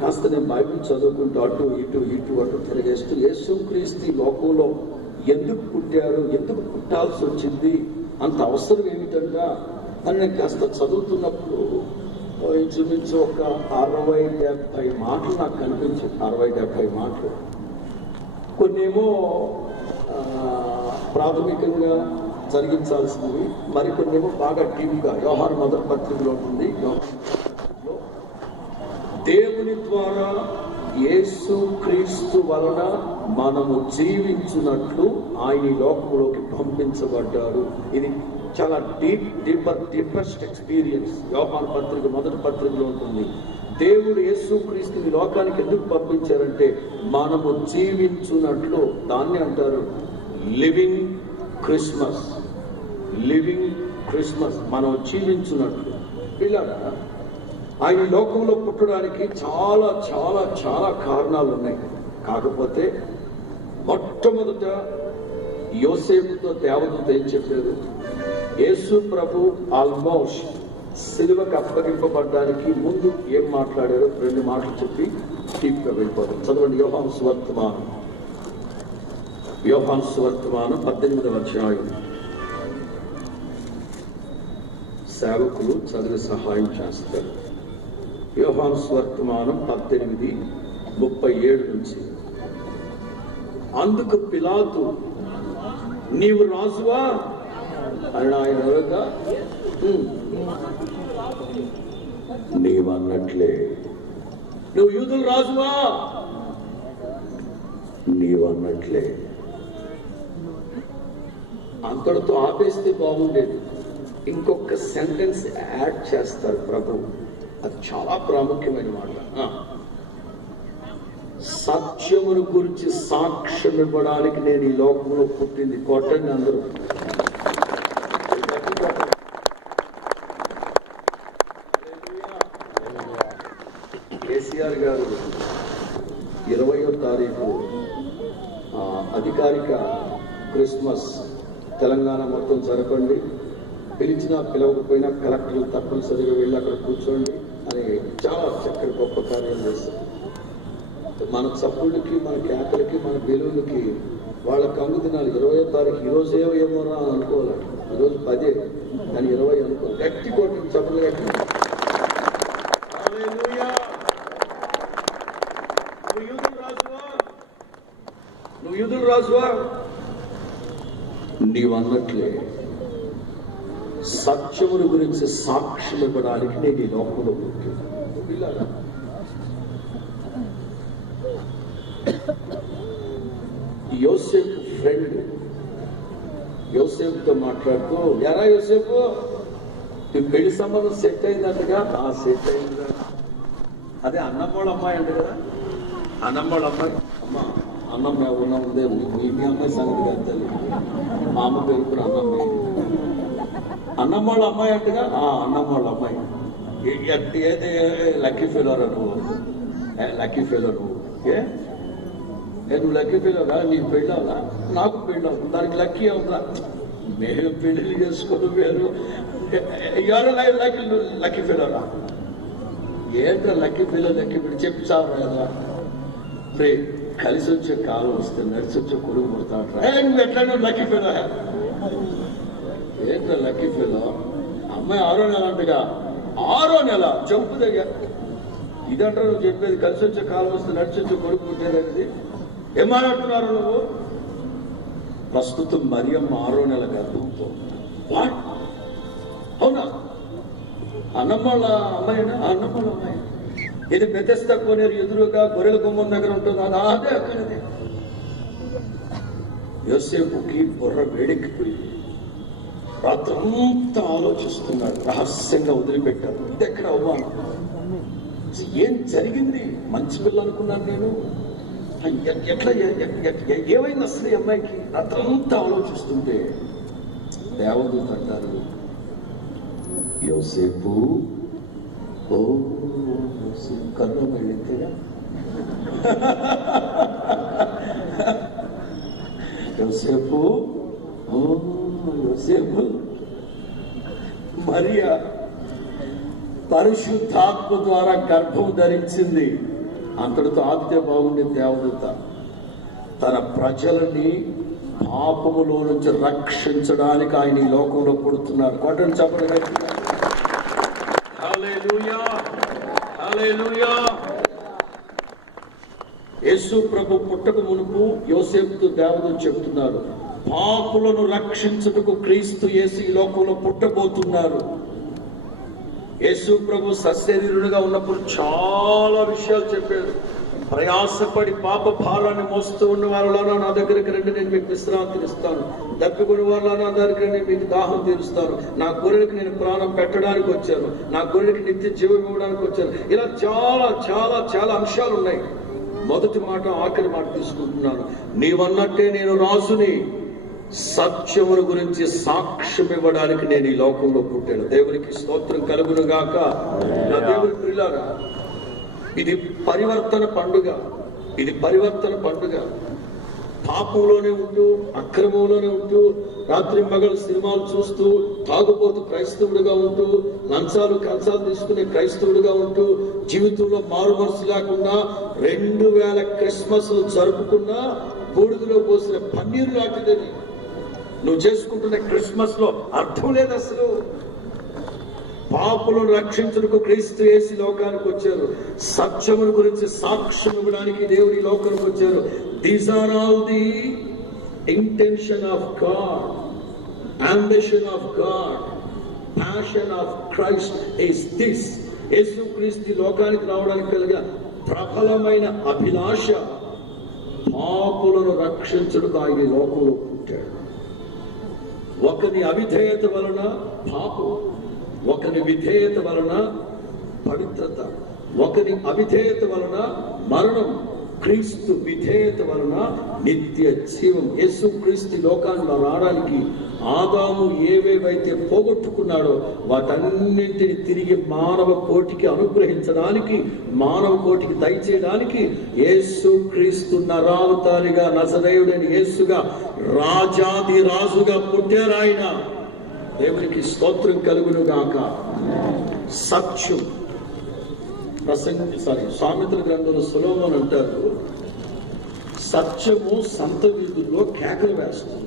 కాస్త నేను బైబిల్ చదువుకుంటూ అటు ఇటు తిరిగేస్తూ యేసుక్రీస్తు ఈ లోకంలో ఎందుకు పుట్టారు, ఎందుకు పుట్టాల్సి వచ్చింది, అంత అవసరం ఏమిటంట అని నేను కాస్త చదువుతున్నప్పుడు ఇంచుమించు ఒక 60-70 మాటలు నాకు కనిపించింది. 60-70 మాటలు. కొన్నేమో ప్రాథమికంగా జరిగించాల్సినవి, మరికొన్నేమో బాగా డీప్గా యోహాను మొదటి పత్రికలో ఉంటుంది. దేవుని ద్వారా యేసు క్రీస్తు వలన మనము జీవించున్నట్లు ఆయన ఈ లోకంలోకి పంపించబడ్డాడు. ఇది చాలా డీపెస్ట్ ఎక్స్పీరియన్స్. యోహాను పత్రిక మొదటి పత్రికలో ఉంటుంది. దేవుడు యేసు క్రీస్తుని లోకానికి ఎందుకు పంపించారంటే మనము జీవించున్నట్లు. దాన్ని అంటారు లివింగ్ క్రిస్మస్. లివింగ్ క్రిస్మస్, మనం జీవించున్నట్లు. పిల్లరా, ఆయన లోకంలో పుట్టడానికి చాలా చాలా చాలా కారణాలు ఉన్నాయి. కాకపోతే మొట్టమొదట యోసేపుతో దేవదూత ఏం చెప్పారు? యేసు ప్రభు ఆల్మోస్ట్ సిలువకు అప్పగింపబడ్డానికి ముందు ఏం మాట్లాడారో 2 మాటలు చెప్పి తీర్పుగా వెళ్ళిపోతాం. చదవండి యోహాను సువర్తమానం. యోహాను సువర్తమానం 18వ అధ్యాయం. సేవకులు చదివి సహాయం చేస్తారు. యోహాను సువర్తమానం 18:37 నుంచి. అందుకు పిలాతు, నీవు రాజువా అని ఆయన అడగగా, నీవన్నట్లే. నువ్వు యూదుల రాజువా? నీవన్నట్లే. అంతటితో ఆపేస్తే బాగుండేది. ఇంకొక సెంటెన్స్ యాడ్ చేస్తారు ప్రభు. అది చాలా ప్రాముఖ్యమైన మాట. సత్యమును గురించి సాక్ష్యం ఇవ్వడానికి నేను ఈ లోకంలో పుట్టింది. కొట్టండి అందరూ. కేసీఆర్ గారు 20వ తారీఖు అధికారిక క్రిస్మస్ తెలంగాణ మొత్తం జరపండి, పిలిచినా పిలవకపోయినా కలెక్టర్లు తప్పనిసరిగా వెళ్ళి అక్కడ కూర్చోండి అని చాలా చక్కటి గొప్ప కార్యం చేస్తారు. మన చప్పుళ్ళకి, మన కేకలకి, మన బెలూన్లకి వాళ్ళ కంగు తినాలి. 20వ తారీఖు ఈరోజు ఏమోరా అని అనుకోవాలి. ఈరోజు 10 కానీ 20 అనుకోవాలి. గట్టి కొట్టి చప్పులు గట్టి. నువ్వు యూదుల రాజువా? నీవన్నట్లే సత్యముల గురించి సాక్ష్యం ఇవ్వడానికి నేను ఈ లోకంలో పుట్టాను. యోసేపు ఫ్రెండ్ యోసేపుతో మాట్లాడుతూ, ఎరా యోసేపు, ఈ పెళ్లి సంబంధం సెట్ అయిందంటగా? సెట్ అయిందా? అదే అన్నమ్మోళ్ళ అమ్మాయి అంట కదా. అన్నమ్మోళ్ళ అమ్మాయి. అమ్మ అన్నం ఉన్న ఉందే మీ అమ్మాయి సంగతి కాదు తల్లి. మా అమ్మ పేరు కూడా అన్నమ్మ. అన్నమ్మోళ్ళ అమ్మాయి అంటగా? అన్నమ్మోళ్ళ అమ్మాయి. ఏది లక్కీ ఫెలోరా నువ్వు? లక్కీ ఫెలో నువ్వు. నువ్వు లక్కీ ఫెలోరా? నీకు పెళ్ళాలా? నాకు పెళ్ళావు. దానికి లక్కీ అవుతా? మేము పెళ్లి చేసుకోవడం వేరు. ఎవరు లక్కీ ఫెలోరా? ఏంట్రా లక్కీ ఫెలో? లక్కీ ఫెలో చెప్పి చావు కదా. కలిసి వచ్చే కాలం వస్తే నడిచి వచ్చే కొడుకు పుడతాడు. నువ్వు ఎట్లా లక్కీ ఫెలో? ఏంట్రా లక్కీ ఫెలో? అమ్మాయి 6వ నెల అంటగా. 6వ నెల జంపు దగ్గర ఇదంటారు నువ్వు చెప్పేది? కలిసి వచ్చే కాలం వస్తే నడిచి వచ్చే కొడుకు పుట్టేదనేది ఏం మాట్లాడుతున్నారు నువ్వు? ప్రస్తుతం మరియమ్మ 6వ నెల గర్భంతో. అవునా? అన్నమ్మళ్ళ అమ్మాయినా? అన్నమ్మళ్ళ అమ్మాయి. ఇది బెతెస్దా కోనేరు ఎదురుగా గొర్రెల గుమ్మం దగ్గర ఉంటుంది. అదే అక్కడది. యోసేపుకి బుర్ర వేడెక్కిపోయింది. రాత్రంతా ఆలోచిస్తున్నాడు. రహస్యంగా వదిలిపెట్టారు. ఇది ఎక్కడ అవ్వాలి? ఏం జరిగింది? మంచి పిల్ల అనుకున్నాను నేను. ఎట్లా ఏమైంది అసలు ఈ అమ్మాయికి? రాత్రంతా ఆలోచిస్తుంటే దేవదూత అంటారు, యోసేపు, ఓ కన్ను వెళ్ళిందిగా. యోసేపు, ఓ యోసేపు, మరియా పరిశుద్ధాత్మ ద్వారా గర్భం ధరించింది. అంతటితో ఆపితే బాగుండేది. దేవదూత తన ప్రజలని పాపములో నుంచి రక్షించడానికి ఆయన ఈ లోకంలో పుడుతున్నారు. కొట్టని చెప్పడం. హల్లెలూయా, హల్లెలూయా. యేసు ప్రభు పుట్టక మునుపు యోసేపుతో దేవదూత చెప్తున్నారు, పాపులను రక్షించుటకు క్రీస్తు యేసు ఈ లోకంలో పుట్టబోతున్నారు. యేసు ప్రభు సశరీరుడుగా ఉన్నప్పుడు చాలా విషయాలు చెప్పారు. ప్రయాసపడి పాప భారాన్ని మోస్తూ ఉన్న వాళ్ళలో నా దగ్గరికి రండి, నేను మీకు విశ్రాంతిని ఇస్తాను. దప్పికొని వాళ్ళ నా దగ్గరికి రండి, మీకు దాహం తీరుస్తాను. నా గొర్రెలకు నేను ప్రాణం పెట్టడానికి వచ్చాను. నా గొర్రెకి నిత్య జీవం ఇవ్వడానికి వచ్చాను. ఇలా చాలా చాలా చాలా అంశాలు ఉన్నాయి. మొదటి మాట, ఆఖరి మాట తీసుకుంటున్నాను. నీవన్నట్టే నేను రాజుని, సత్యమును గురించి సాక్ష్యం ఇవ్వడానికి నేను ఈ లోకంలో పుట్టాను. దేవునికి స్తోత్రం కలుగును గాక. నా దేవుని ప్రియులారా, ఇది పరివర్తన పండుగ. ఇది పరివర్తన పండుగ. పాపంలోనే ఉంటూ, అక్రమంలోనే ఉంటూ, రాత్రి మగలు సినిమాలు చూస్తూ, తాగుబోతు క్రైస్తవుడిగా ఉంటూ, లంచాలు కంచాలు తీసుకునే క్రైస్తవుడిగా ఉంటూ, జీవితంలో మారు మనసు లేకుండా 2000 క్రిస్మస్ జరుపుకున్నా బూడిదలో పోసిన పన్నీరు లాంటిదని. నువ్వు చేసుకుంటున్న క్రిస్మస్ లో అర్థం లేదు అసలు. పాపులను రక్షించుటకు క్రీస్తు యేసు లోకానికి వచ్చారు. సత్యమును గురించి సాక్ష్యం ఇవ్వడానికి దేవుడి లోకానికి వచ్చారు. These are all the intention of God, ambition of God, passion of Christ is this. Yesu Kristu లోకానికి రావడానికి కలిగిన ప్రబలమైన అభిలాష పాపులను రక్షించుటకు ఆయన ఈ లోకంలో పుట్టాడు. ఒకని అవిధేయత వలన పాపం, ఒకని విధేయత వలన పవిత్రత, ఒకని అవిధేయత వలన మరణం, క్రీస్తు విధేయత వలన నిత్య జీవం. యేసు క్రీస్తు లోకాల్లో రావడానికి ఆదాము ఏవేవైతే పోగొట్టుకున్నాడో వాటన్నింటిని తిరిగి మానవ కోటికి అనుగ్రహించడానికి, మానవ కోటికి దయచేయడానికి యేసు క్రీస్తు నరావతారిగా, నజరేయుడైన యేసుగా, రాజాది రాజుగా పుట్టారు ఆయన. దేవునికి స్తోత్రం కలుగును గాక. సత్యం సామెతల గ్రంథంలో సొలొమోను అంటారు, సత్యము సంత వీధుల్లో కేకలు వేస్తుంది.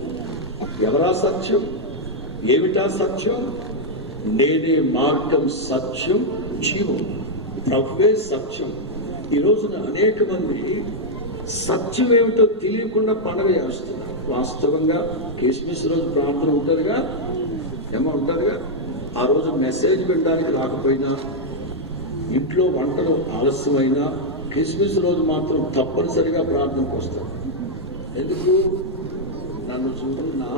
ఎవరా సత్యం? ఏమిటా సత్యం? నేనే మార్గం, సత్యం, జీవం. ప్రభువే సత్యం. ఈ రోజున అనేక మంది సత్యం ఏమిటో తెలియకుండా పండగ చేస్తున్నారు. వాస్తవంగా కిస్మిస్ రోజు ప్రార్థన ఉంటుందిగా, ఏమో ఉంటుందిగా. ఆ రోజు మెసేజ్ వినడానికి రాకపోయినా, ఇంట్లో వంటలు ఆలస్యమైనా, క్రిస్మస్ రోజు మాత్రం తప్పనిసరిగా ప్రార్థనకు వస్తారు. ఎందుకు? నన్ను చూడున్నా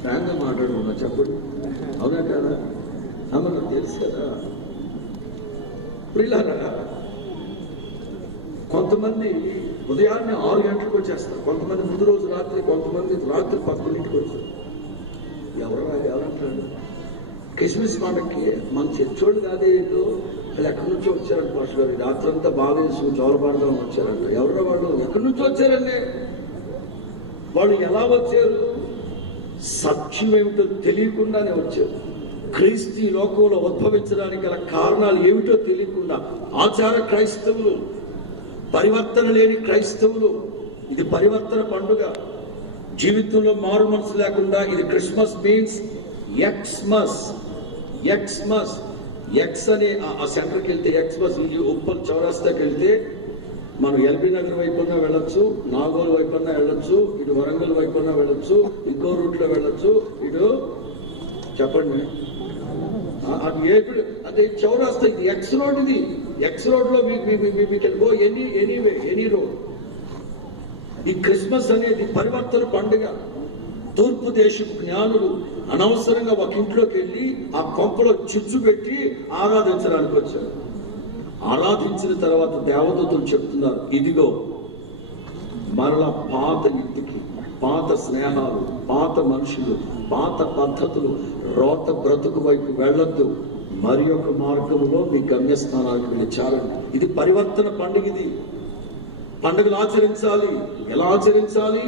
ఫ్రాంక్గా మాట్లాడుకున్నా, చెప్పండి, అవునా కదా? నాకు తెలుసు కదా. ప్రియులారా, కొంతమంది ఉదయాన్నే 6 గంటలకు వచ్చేస్తారు, కొంతమంది ముందు రోజు రాత్రి, కొంతమంది రాత్రి 11ంటికి వచ్చారు. ఎవరంటాడు? క్రిస్మస్ పండగకి మన చర్చోళ్ళు కాదేదో వాళ్ళు ఎక్కడి నుంచో వచ్చారంట. పాస్టర్ గారు రాత్రి అంతా బాగా వేసుకుని జోలపాడదామని వచ్చారంట. ఎవరో వాళ్ళు ఎక్కడి నుంచో వచ్చారండి. వాళ్ళు ఎలా వచ్చారు? సత్యం ఏమిటో తెలియకుండానే వచ్చారు. క్రీస్తు లోకంలో ఉద్భవించడానికి గల కారణాలు ఏమిటో తెలియకుండా ఆచార క్రైస్తవులు, పరివర్తన లేని క్రైస్తవులు. ఇది పరివర్తన పండుగ. జీవితంలో మారు మనసు లేకుండా ఇది Christmas means Xmas. Xmas, X అనే ఆ సెంటర్కి వెళ్తే ఎక్స్మస్, ఉప్పల్ చౌరస్తాకి వెళ్తే మనం ఎల్బీ నగర్ వైపున్నా వెళ్ళొచ్చు, నాగోల్ వైపున్నా వెళ్ళొచ్చు, ఇటు వరంగల్ వైపున్నా వెళ్ళొచ్చు, ఇంకో రూట్లో వెళ్ళొచ్చు, ఇటు చెప్పండి అదే చౌరస్తా. ఇది ఎక్స్ రోడ్. ఇది ఎక్స్ రోడ్ లో we can go anyway, any road. ఈ క్రిస్మస్ అనేది పరివర్తన పండుగ. తూర్పు దేశపు జ్ఞానులు అనవసరంగా ఒక ఇంట్లోకి వెళ్ళి ఆ కొంపలో చిచ్చు పెట్టి ఆరాధించడానికి వచ్చారు. ఆరాధించిన తర్వాత దేవదూతలు చెప్తున్నారు, ఇదిగో మరలా పాత ఇంటికి, పాత స్నేహాలు, పాత మనుషులు, పాత పద్ధతులు, రోత బ్రతుకు వైపు వెళ్ళొద్దు, మరి ఒక మార్గంలో మీ గమ్యస్థానానికి వెళ్ళి చాలండి. ఇది పరివర్తన పండుగ. ఇది పండుగలు ఆచరించాలి. ఎలా ఆచరించాలి?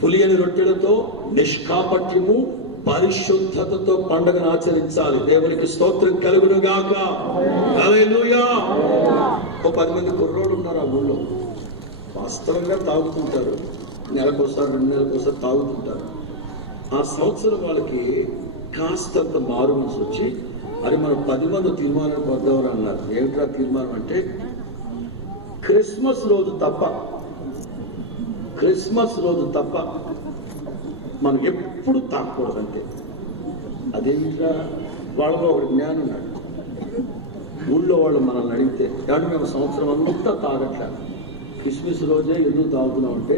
పులియని రొట్టెలతో, నిష్కాపట్యము, పరిశుద్ధతతో పండుగను ఆచరించాలి. దేవునికి స్తోత్రం కలుగును గాక. హల్లెలూయా. 10 మంది కుర్రోళ్ళు ఉన్నారు ఆ ఊళ్ళో. వాస్తవంగా తాగుతుంటారు, నెలకోసారి 2 నెలలకోసారి తాగుతుంటారు. ఆ సంవత్సరం వాళ్ళకి కాస్తంత మారు మనసు వచ్చి, అది మనం 10 మంది తీర్మానానికి వద్దామని అన్నారు. ఏమిట్రా తీర్మానం అంటే, క్రిస్మస్ రోజు తప్ప మనం ఎప్పుడు తాగకూడదు అంతే. అదేంట్రా? వాళ్ళలో ఒక జ్ఞానం ఉన్నాడు. ఊళ్ళో వాళ్ళు మనల్ని అడిగితే, కాబట్టి మేము సంవత్సరం అంతా తాగట్లేదు, క్రిస్మస్ రోజే ఎందుకు తాగుతున్నాం అంటే,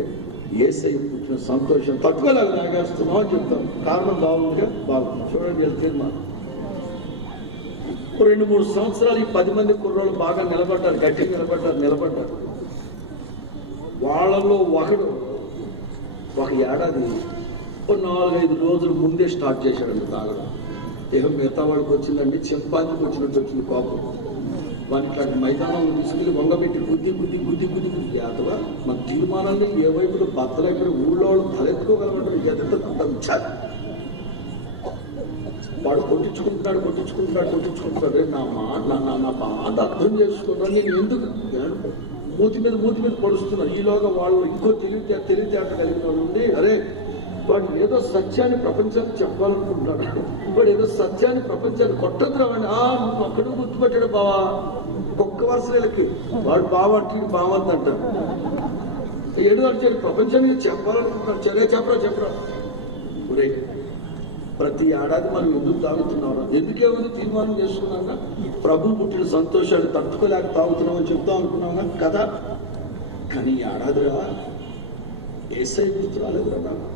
యేసయ్య పుట్టిన సంతోషం తక్కువలాగా తాగేస్తున్నాం అని చెప్తాం. కారణం బాగుందిగా, బాగుంది. చూడండి తీర్మానం. 2-3 సంవత్సరాలు ఈ 10 మంది కుర్రోళ్ళు బాగా నిలబడ్డారు, గట్టిగా నిలబడ్డారు. వాళ్ళలో ఒకడు ఒక ఏడాది 4-5 రోజులు ముందే స్టార్ట్ చేశాడండి తాగడం. మిగతా వాళ్ళకి వచ్చిందండి, చింపాంజీకి వచ్చినట్టు వచ్చింది కోపం. వాడిని ఇట్లాంటి మైదానంలో తీసుకెళ్ళి వంగబెట్టి గుద్ది యాదవా మన తీర్మానాన్ని ఏ వైపులో బద్దలైపోయి ఊళ్ళో వాళ్ళు తలెత్తుకోగలమంటారు. ఎదుట వాడు కొట్టించుకుంటున్నాడు. నా బాధ అర్థం చేసుకుంటాను. నేను ఎందుకు మూతి మీద పడుస్తున్నాను. ఈలోగా వాళ్ళు ఇంకో తెలివితేట కలిగిన వాళ్ళు ఉండి, అరే వాడు ఏదో సత్యాన్ని ప్రపంచానికి చెప్పాలనుకుంటున్నాడు, వాడు ఏదో సత్యాన్ని ప్రపంచాన్ని కొట్టద్రామని నువ్వు అక్కడ గుర్తుపెట్టాడు బావా. ఒక్క వరుసలకి వాడు బావంతంటాడు. ఏడు అంటే ప్రపంచానికి చెప్పాలనుకుంటున్నాడు. సరే చెప్పరా. ఒరే ప్రతి ఏడాది మనం ఎందుకు తాగుతున్నాం? ఎందుకేమని తీర్మానం చేసుకున్నాక ప్రభు పుట్టిన సంతోషాన్ని తట్టుకోలేక తాగుతున్నామని చెప్తాం అనుకున్నాం కదా. కానీ ఏడాదిరా ఏసై గుర్తు రాలేదురా నాకు.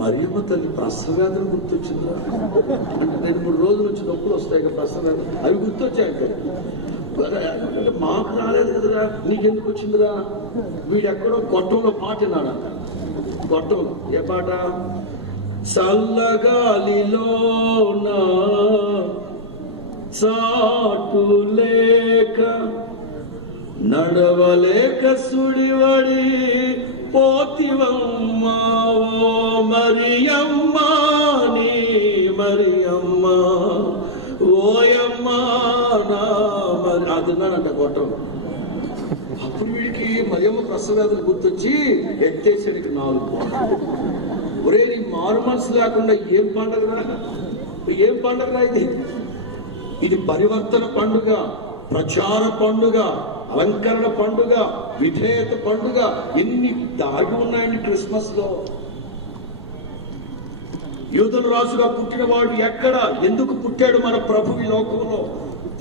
మరియమ్మ తల్లి ప్రసవేదన గుర్తొచ్చిందిరా. అంటే 2-3 రోజుల నుంచి నొప్పులు వస్తాయి కదా ప్రసవేదన, అవి గుర్తొచ్చాయి. అంటే మాకు రాలేదు కదరా, నీకెందుకు వచ్చిందిరా? వీడెక్కడో గొట్టంలో పాట విన్నాడంట. గొట్టంలో ఏ పాట? చల్లగాలిలోన చాటు లేక నడవలేక సుడివడి పోతివమ్మా ఓ మరియమ్మ నీ మరియమ్మ ఓయమ్మా నా మరి అదున్నానంట గొట్టం. అప్పుడు వీడికి మరియమ్మ ప్రసవేదన గుర్తొచ్చి ఎత్తేసరికి 4. ఒరే నీ మారు మనసు లేకుండా ఏం పండగరా ఇది పరివర్తన పండుగ, ప్రచార పండుగ, అలంకరణ పండుగ, విధేయత పండుగ. ఎన్ని దాగి ఉన్నాయండి క్రిస్మస్ లో. యూదుల రాజుగా పుట్టిన వాడు ఎక్కడ, ఎందుకు పుట్టాడు మన ప్రభు ఈ లోకంలో?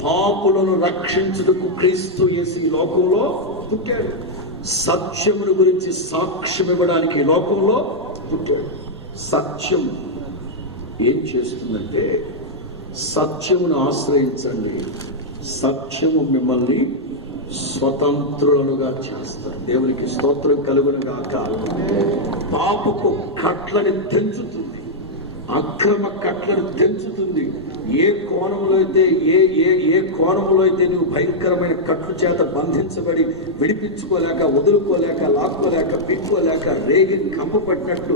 పాపులను రక్షించుటకు క్రీస్తు యేసు ఈ లోకంలో పుట్టాడు. సత్యమును గురించి సాక్ష్యం ఇవ్వడానికి ఈ లోకంలో పుట్టాడు. సత్యం ఏం చేస్తుందంటే, సత్యమును ఆశ్రయించండి, సత్యము మిమ్మల్ని స్వతంత్రులుగా చేస్తారు. దేవునికి స్తోత్రం కలుగును గాక. పాపపు కట్లని తెంచుతుంది, అక్రమ కట్లను తెంచుతుంది. ఏ కోణంలో అయితే నువ్వు భయంకరమైన కట్లు చేత బంధించబడి విడిపించుకోలేక, వదులుకోలేక, లాక్కోలేక, పిక్కోలేక, రేగి కంపపట్టినట్లు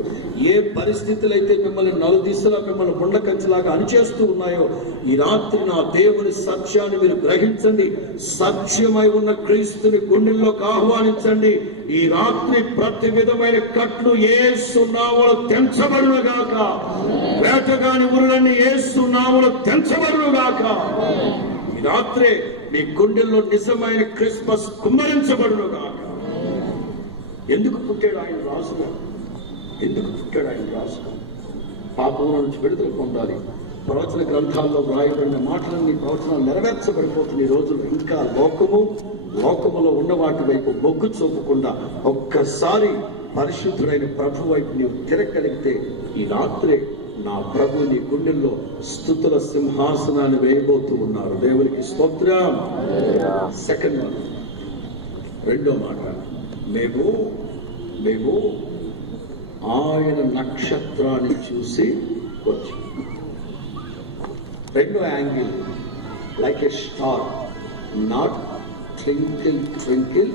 ఏ పరిస్థితులు అయితే మిమ్మల్ని నలుదిశలా మిమ్మల్ని ముండకంచులాగా అణిచేస్తూ ఉన్నాయో, ఈ రాత్రి నా దేవుని సత్యాన్ని మీరు గ్రహించండి. సత్యమై ఉన్న క్రీస్తుని గుండెల్లోకి ఆహ్వానించండి. ఈ రాత్రి ప్రతి విధమైన కట్లు యేసు నామములో తెంచబడునుగాక. వేటగాని ఉరులన్నీ యేసు నామములో తెంచబడునుగాక. ఈ రాత్రి మీ గుండెల్లో నిజమైన క్రిస్మస్ కుమ్మరించబడునుగాక. ఎందుకు పుట్టాడు ఆయన రాజుగా? పాపముల నుంచి విడుదల పొందాలి. ప్రవచన గ్రంథాల్లో వ్రాయబడిన మాటలన్నీ ప్రవచనాలు నెరవేర్చబడిపోతున్న ఈ రోజులు ఇంకా లోకములో ఉన్న వాటి వైపు మొగ్గు చూపకుండా ఒక్కసారి పరిశుద్ధుడైన ప్రభు వైపు నీవు తిరగలిగితే ఈ రాత్రే నా ప్రభు నీ గుండెల్లో స్తుతుల సింహాసనాన్ని వేయబోతూ ఉన్నారు. దేవునికి స్తోత్రం. సెకండ్ వన్, రెండో మాట, మేము ఆయన నక్షత్రాన్ని చూసి వచ్చి. రెండో angle, like a star, not twinkle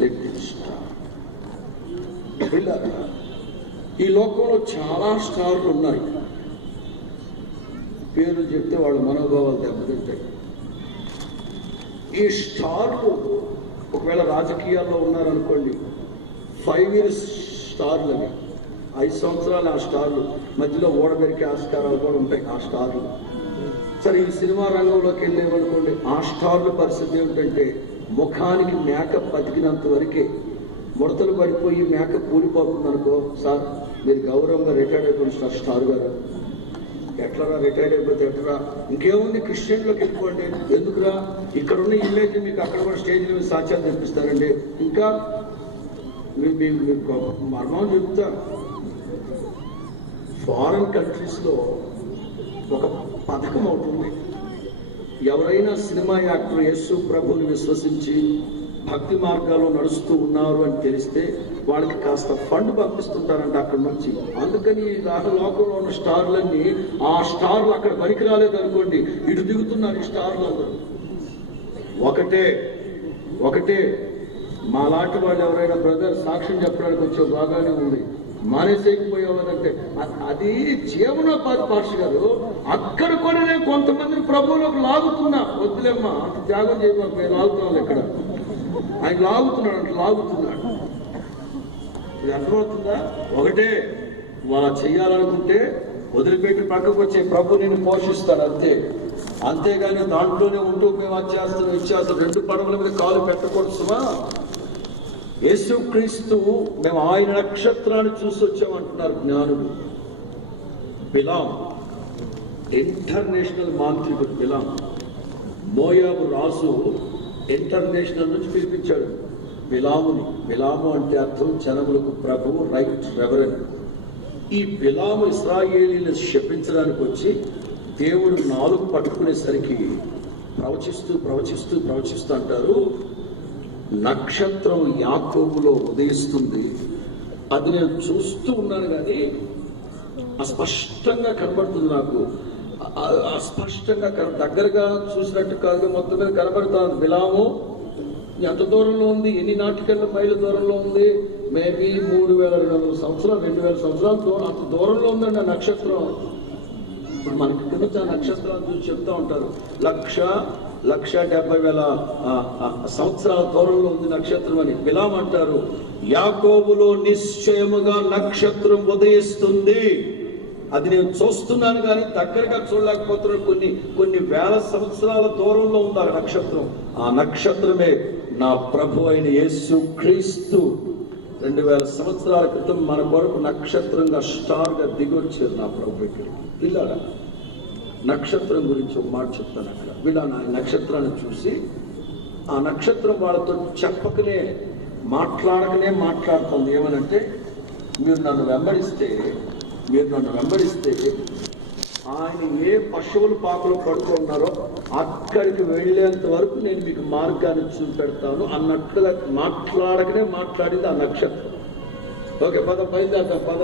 little star. ఈ లోకంలో చాలా స్టార్లు ఉన్నాయి. పేర్లు చెప్తే వాళ్ళ మనోభావాలు దెబ్బతింటాయి. ఈ స్టార్లు ఒకవేళ రాజకీయాల్లో ఉన్నారనుకోండి, 5 years స్టార్లు అవి, 5 సంవత్సరాలు ఆ స్టార్లు, మధ్యలో ఓడబెరికే ఆస్కారాలు కూడా ఉంటాయి ఆ స్టార్లు. సరే ఈ సినిమా రంగంలోకి వెళ్ళేవనుకోండి, ఆ స్టార్ల పరిస్థితి ఏమిటంటే ముఖానికి మేకప్ బతికినంత వరకే, ముడతలు పడిపోయి మేకప్ కూలిపోతుంది అనుకో, సార్ మీరు గౌరవంగా రిటైర్డ్ అయిపోయిన స్టార్ గారు, ఎట్లరా రిటైర్డ్ అయిపోతే ఎట్లరా, ఇంకేముంది క్రిస్టియన్లోకి వెళ్ళిపోండి, ఎందుకురా ఇక్కడ ఉన్న ఇమేజ్ మీకు అక్కడ కూడా స్టేజ్ మీద సాక్ష్యాలు తెప్పిస్తారండి. ఇంకా మీకు మర్మం చెప్తా, ఫారెన్ కంట్రీస్లో ఒక పథకం అవుతుంది. ఎవరైనా సినిమా యాక్టర్ యేసు ప్రభుని విశ్వసించి భక్తి మార్గాల్లో నడుస్తూ ఉన్నారు అని తెలిస్తే వాళ్ళకి కాస్త ఫండ్ పంపిస్తుంటారంట అక్కడి నుంచి. అందుకని లోకంలో ఉన్న స్టార్లన్నీ ఆ స్టార్లు అక్కడ పనికి రాలేదు అనుకోండి, ఇటు దిగుతున్నారు ఈ స్టార్లు అందరూ. ఒకటే మా లాంటి వాళ్ళు ఎవరైనా బ్రదర్ సాక్ష్యం చెప్పడానికి వచ్చే బాగానే ఉంది, మానేసేయకపోయేవారంటే అది జీవనోపాధి పార్షి గారు. అక్కడ కూడా నేను కొంతమందిని ప్రభువులోకి లాగుతున్నా. వద్దులేమ్మా అంత త్యాగం చేయమా, మేము లాగుతున్నాం ఇక్కడ. ఆయన లాగుతున్నాడు. ఇది అర్థమవుతుందా? ఒకటే వాళ్ళ చెయ్యాలనుకుంటే వదిలిపెట్టి పక్కకు వచ్చే ప్రభు నేను పోషిస్తాడు అంతే. అంతేగాని దాంట్లోనే ఉంటూ మేము ఇచ్చేస్తాం 2 పడవల మీద కాలు పెట్టకూడదు సుమా. యేసుక్రీస్తు మేము ఆయన నక్షత్రాన్ని చూసి వచ్చామంటున్నారు జ్ఞానులు. బిలాం ఇంటర్నేషనల్ మాంత్రికుడు. మోయాబు రాజు ఇంటర్నేషనల్ నుంచి పిలిపించాడు బిలాముని. బిలాము అంటే అర్థం జనములకు ప్రభు, రైట్ రెవరెండ్. ఈ బిలాము ఇశ్రాయేలీని శపించడానికి వచ్చి దేవుడు 4 పట్టుకునేసరికి ప్రవచిస్తూ అంటారు, నక్షత్రం యాకోబులో ఉదయిస్తుంది. అది నేను చూస్తూ ఉన్నాను కానీ అస్పష్టంగా కనబడుతుంది నాకు. అస్పష్టంగా దగ్గరగా చూసినట్టు కాదు, మొత్తం మీద కనబడుతుంది. బిలాము ఎంత దూరంలో ఉంది, ఎన్ని నాటికల మైళ్ళ దూరంలో ఉంది? మేబీ 3200 సంవత్సరాలు, 2000 సంవత్సరాలతో అంత దూరంలో ఉందండి ఆ నక్షత్రం. ఇప్పుడు మనకి కింద నక్షత్రాలు చూసి చెప్తా ఉంటారు 1,70,000 సంవత్సరాల దూరంలో ఉంది నక్షత్రం అని. బిలాం అంటారు, యాకోబులో నిశ్చయముగా నక్షత్రం ఉదయిస్తుంది. అది నేను చూస్తున్నాను కానీ దగ్గరగా చూడలేకపోతున్నాను. కొన్ని వేల సంవత్సరాల దూరంలో ఉంది ఆ నక్షత్రం. ఆ నక్షత్రమే నా ప్రభు అయిన యేసు క్రీస్తు. 2000 సంవత్సరాల క్రితం మన కొరకు నక్షత్రంగా స్టార్గా దిగొచ్చారు నా ప్రభు ఇక్కడికి. పిల్లల నక్షత్రం గురించి ఒక మాట చెప్తాను. అక్కడ వీళ్ళ నక్షత్రాన్ని చూసి ఆ నక్షత్రం వాళ్ళతో చెప్పకనే మాట్లాడుతుంది. ఏమనంటే, మీరు నన్ను వెంబడిస్తే ఆయన ఏ పశువుల పాకలో పడుతున్నారో అక్కడికి వెళ్ళేంత వరకు నేను మీకు మార్గాన్ని చూపెడతాను అన్నట్లుగా మాట్లాడింది ఆ నక్షత్రం. ఓకే పద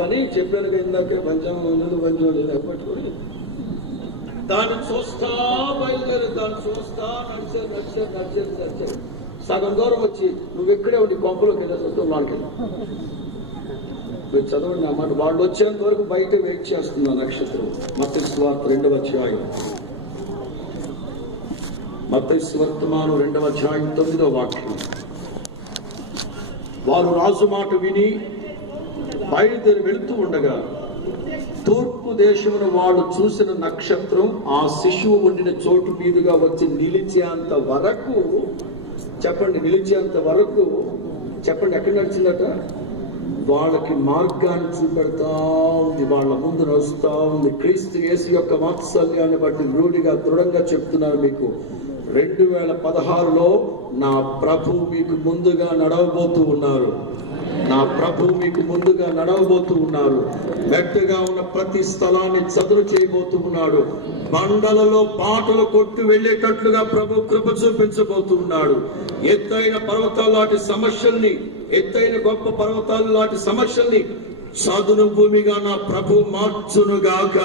అని చెప్పాను ఇందాకే. పంచాంగం పట్టుకొని దాన్ని చూస్తా బయలుదేరి నడిచారు. సగం దూరం వచ్చి నువ్వు ఎక్కడే ఉండి కొంపలోకి వెళ్ళేసి వాళ్ళకి మీరు చదవండి అన్నమాట. వాళ్ళు వచ్చేంత వరకు బయట వెయిట్ చేస్తుంది ఆ నక్షత్రం. మత్తయి సువార్త 2వ అధ్యాయం, మత్తయి సువర్తమానం 2వ అధ్యాయం 9వ వాక్యం. వారు రాజు మాట విని బయలుదేరి వెళుతూ ఉండగా తూర్పు దేశమున వాడు చూసిన నక్షత్రం ఆ శిశువు ఉండిన చోటు మీదుగా వచ్చి నిలిచేంత వరకు చెప్పండి ఎక్కడ నడిచిందట? వాళ్ళకి మార్గాన్ని చూపెడతా ఉంది, వాళ్ళ ముందు నడుస్తా ఉంది. క్రీస్తు యేసు యొక్క వాత్సల్యాన్ని బట్టి రూఢిగా దృఢంగా చెప్తున్నారు మీకు. 2016లో నా ప్రభు మీకు ముందుగా నడవబోతూ ఉన్నారు. మెట్టగా ఉన్న ప్రతి స్థలాన్ని చదును చేయబోతూ ఉన్నాడు. బండలలో పాటలు కొట్టు వెళ్ళేటట్లుగా ప్రభు కృప చూపించబోతూ ఉన్నాడు. ఎత్తైన గొప్ప పర్వతాలు లాంటి సమస్యల్ని చదును భూమిగా నా ప్రభు మార్చునుగాక.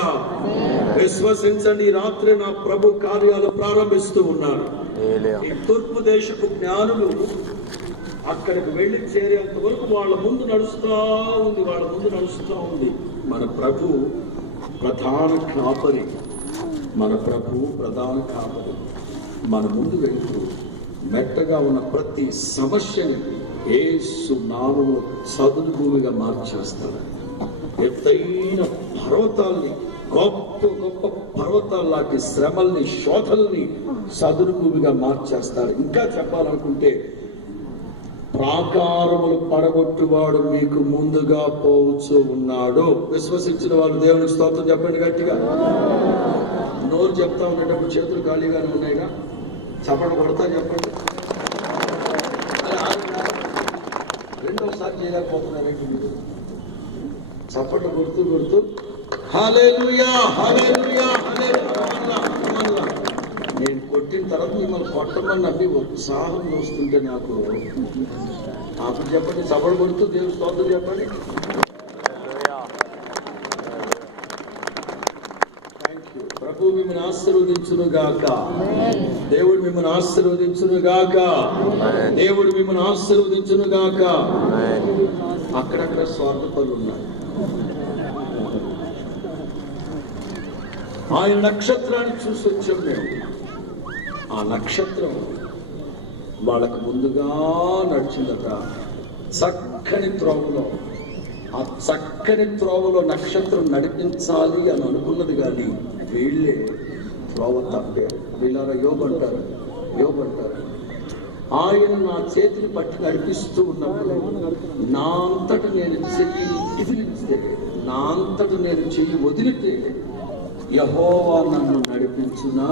విశ్వసించండి, రాత్రి నా ప్రభు కార్యాలు ప్రారంభిస్తూ ఉన్నారు. ఈ తూర్పు దేశపు జ్ఞానులు అక్కడికి వెళ్ళి చేరేంత వరకు వాళ్ళ ముందు నడుస్తూ ఉంది. మన ప్రభు ప్రధాన కాపరి. మన ముందు వెళ్తూ మెట్టగా ఉన్న ప్రతి సమస్యని యేసు నామములో చదును భూమిగా మార్చేస్తాడు. ఎత్తైన పర్వతాల్ని, గొప్ప పర్వతాలు లాంటి శ్రమల్ని, శోధల్ని చదును భూమిగా మార్చేస్తాడు. ఇంకా చెప్పాలనుకుంటే, ప్రాకారములు పడగొట్టువాడు మీకు ముందుగా పోవచ్చు ఉన్నాడు. విశ్వసించిన వాళ్ళు దేవునికి స్తోత్రం చెప్పండి గట్టిగా. నోరు చెప్తా ఉండేటప్పుడు చేతులు ఖాళీగానే ఉన్నాయిగా, చప్పట్లు కొడతా చెప్పండి. రెండోసారి చేయలేకపోతున్నారేంటి మీరు? చప్పట్లు కొడుతూ హల్లెలూయా హల్లెలూయా హల్లెలూయా నేను కొట్టిన తర్వాత మిమ్మల్ని కొట్టమని నమ్మి ఉత్సాహం వస్తుంటే నాకు చెప్పండి, సభలు కొడుతూ దేవుని స్తోత్రం చెప్పండి. Thank you. ప్రభు మిమ్మల్ని ఆశీర్వదించును గాక. దేవుడు మిమ్మల్ని ఆశీర్వదించును గాక. దేవుడు మిమ్మల్ని ఆశీర్వదించును గాక. అక్కడక్కడ స్వార్థపరులు ఉన్నారు. ఆయన నక్షత్రాన్ని చూసి వచ్చాం మేము. ఆ నక్షత్రం వాళ్ళకు ముందుగా నడిచిందట. చక్కని త్రోవలో, ఆ చక్కని త్రోవలో నక్షత్రం నడిపించాలి అని అనుకున్నది, కానీ వీళ్ళే త్రోవ తప్పారు. వీళ్ళ యోబు అంటారు. ఆయన నా చేతిని పట్టి నడిపిస్తూ ఉన్నప్పుడు నా అంతట నేను చెయ్యి ఇదిలిస్తే, నా అంతట నేను చెయ్యి వదిలితే యెహోవా నన్ను నడిపించునా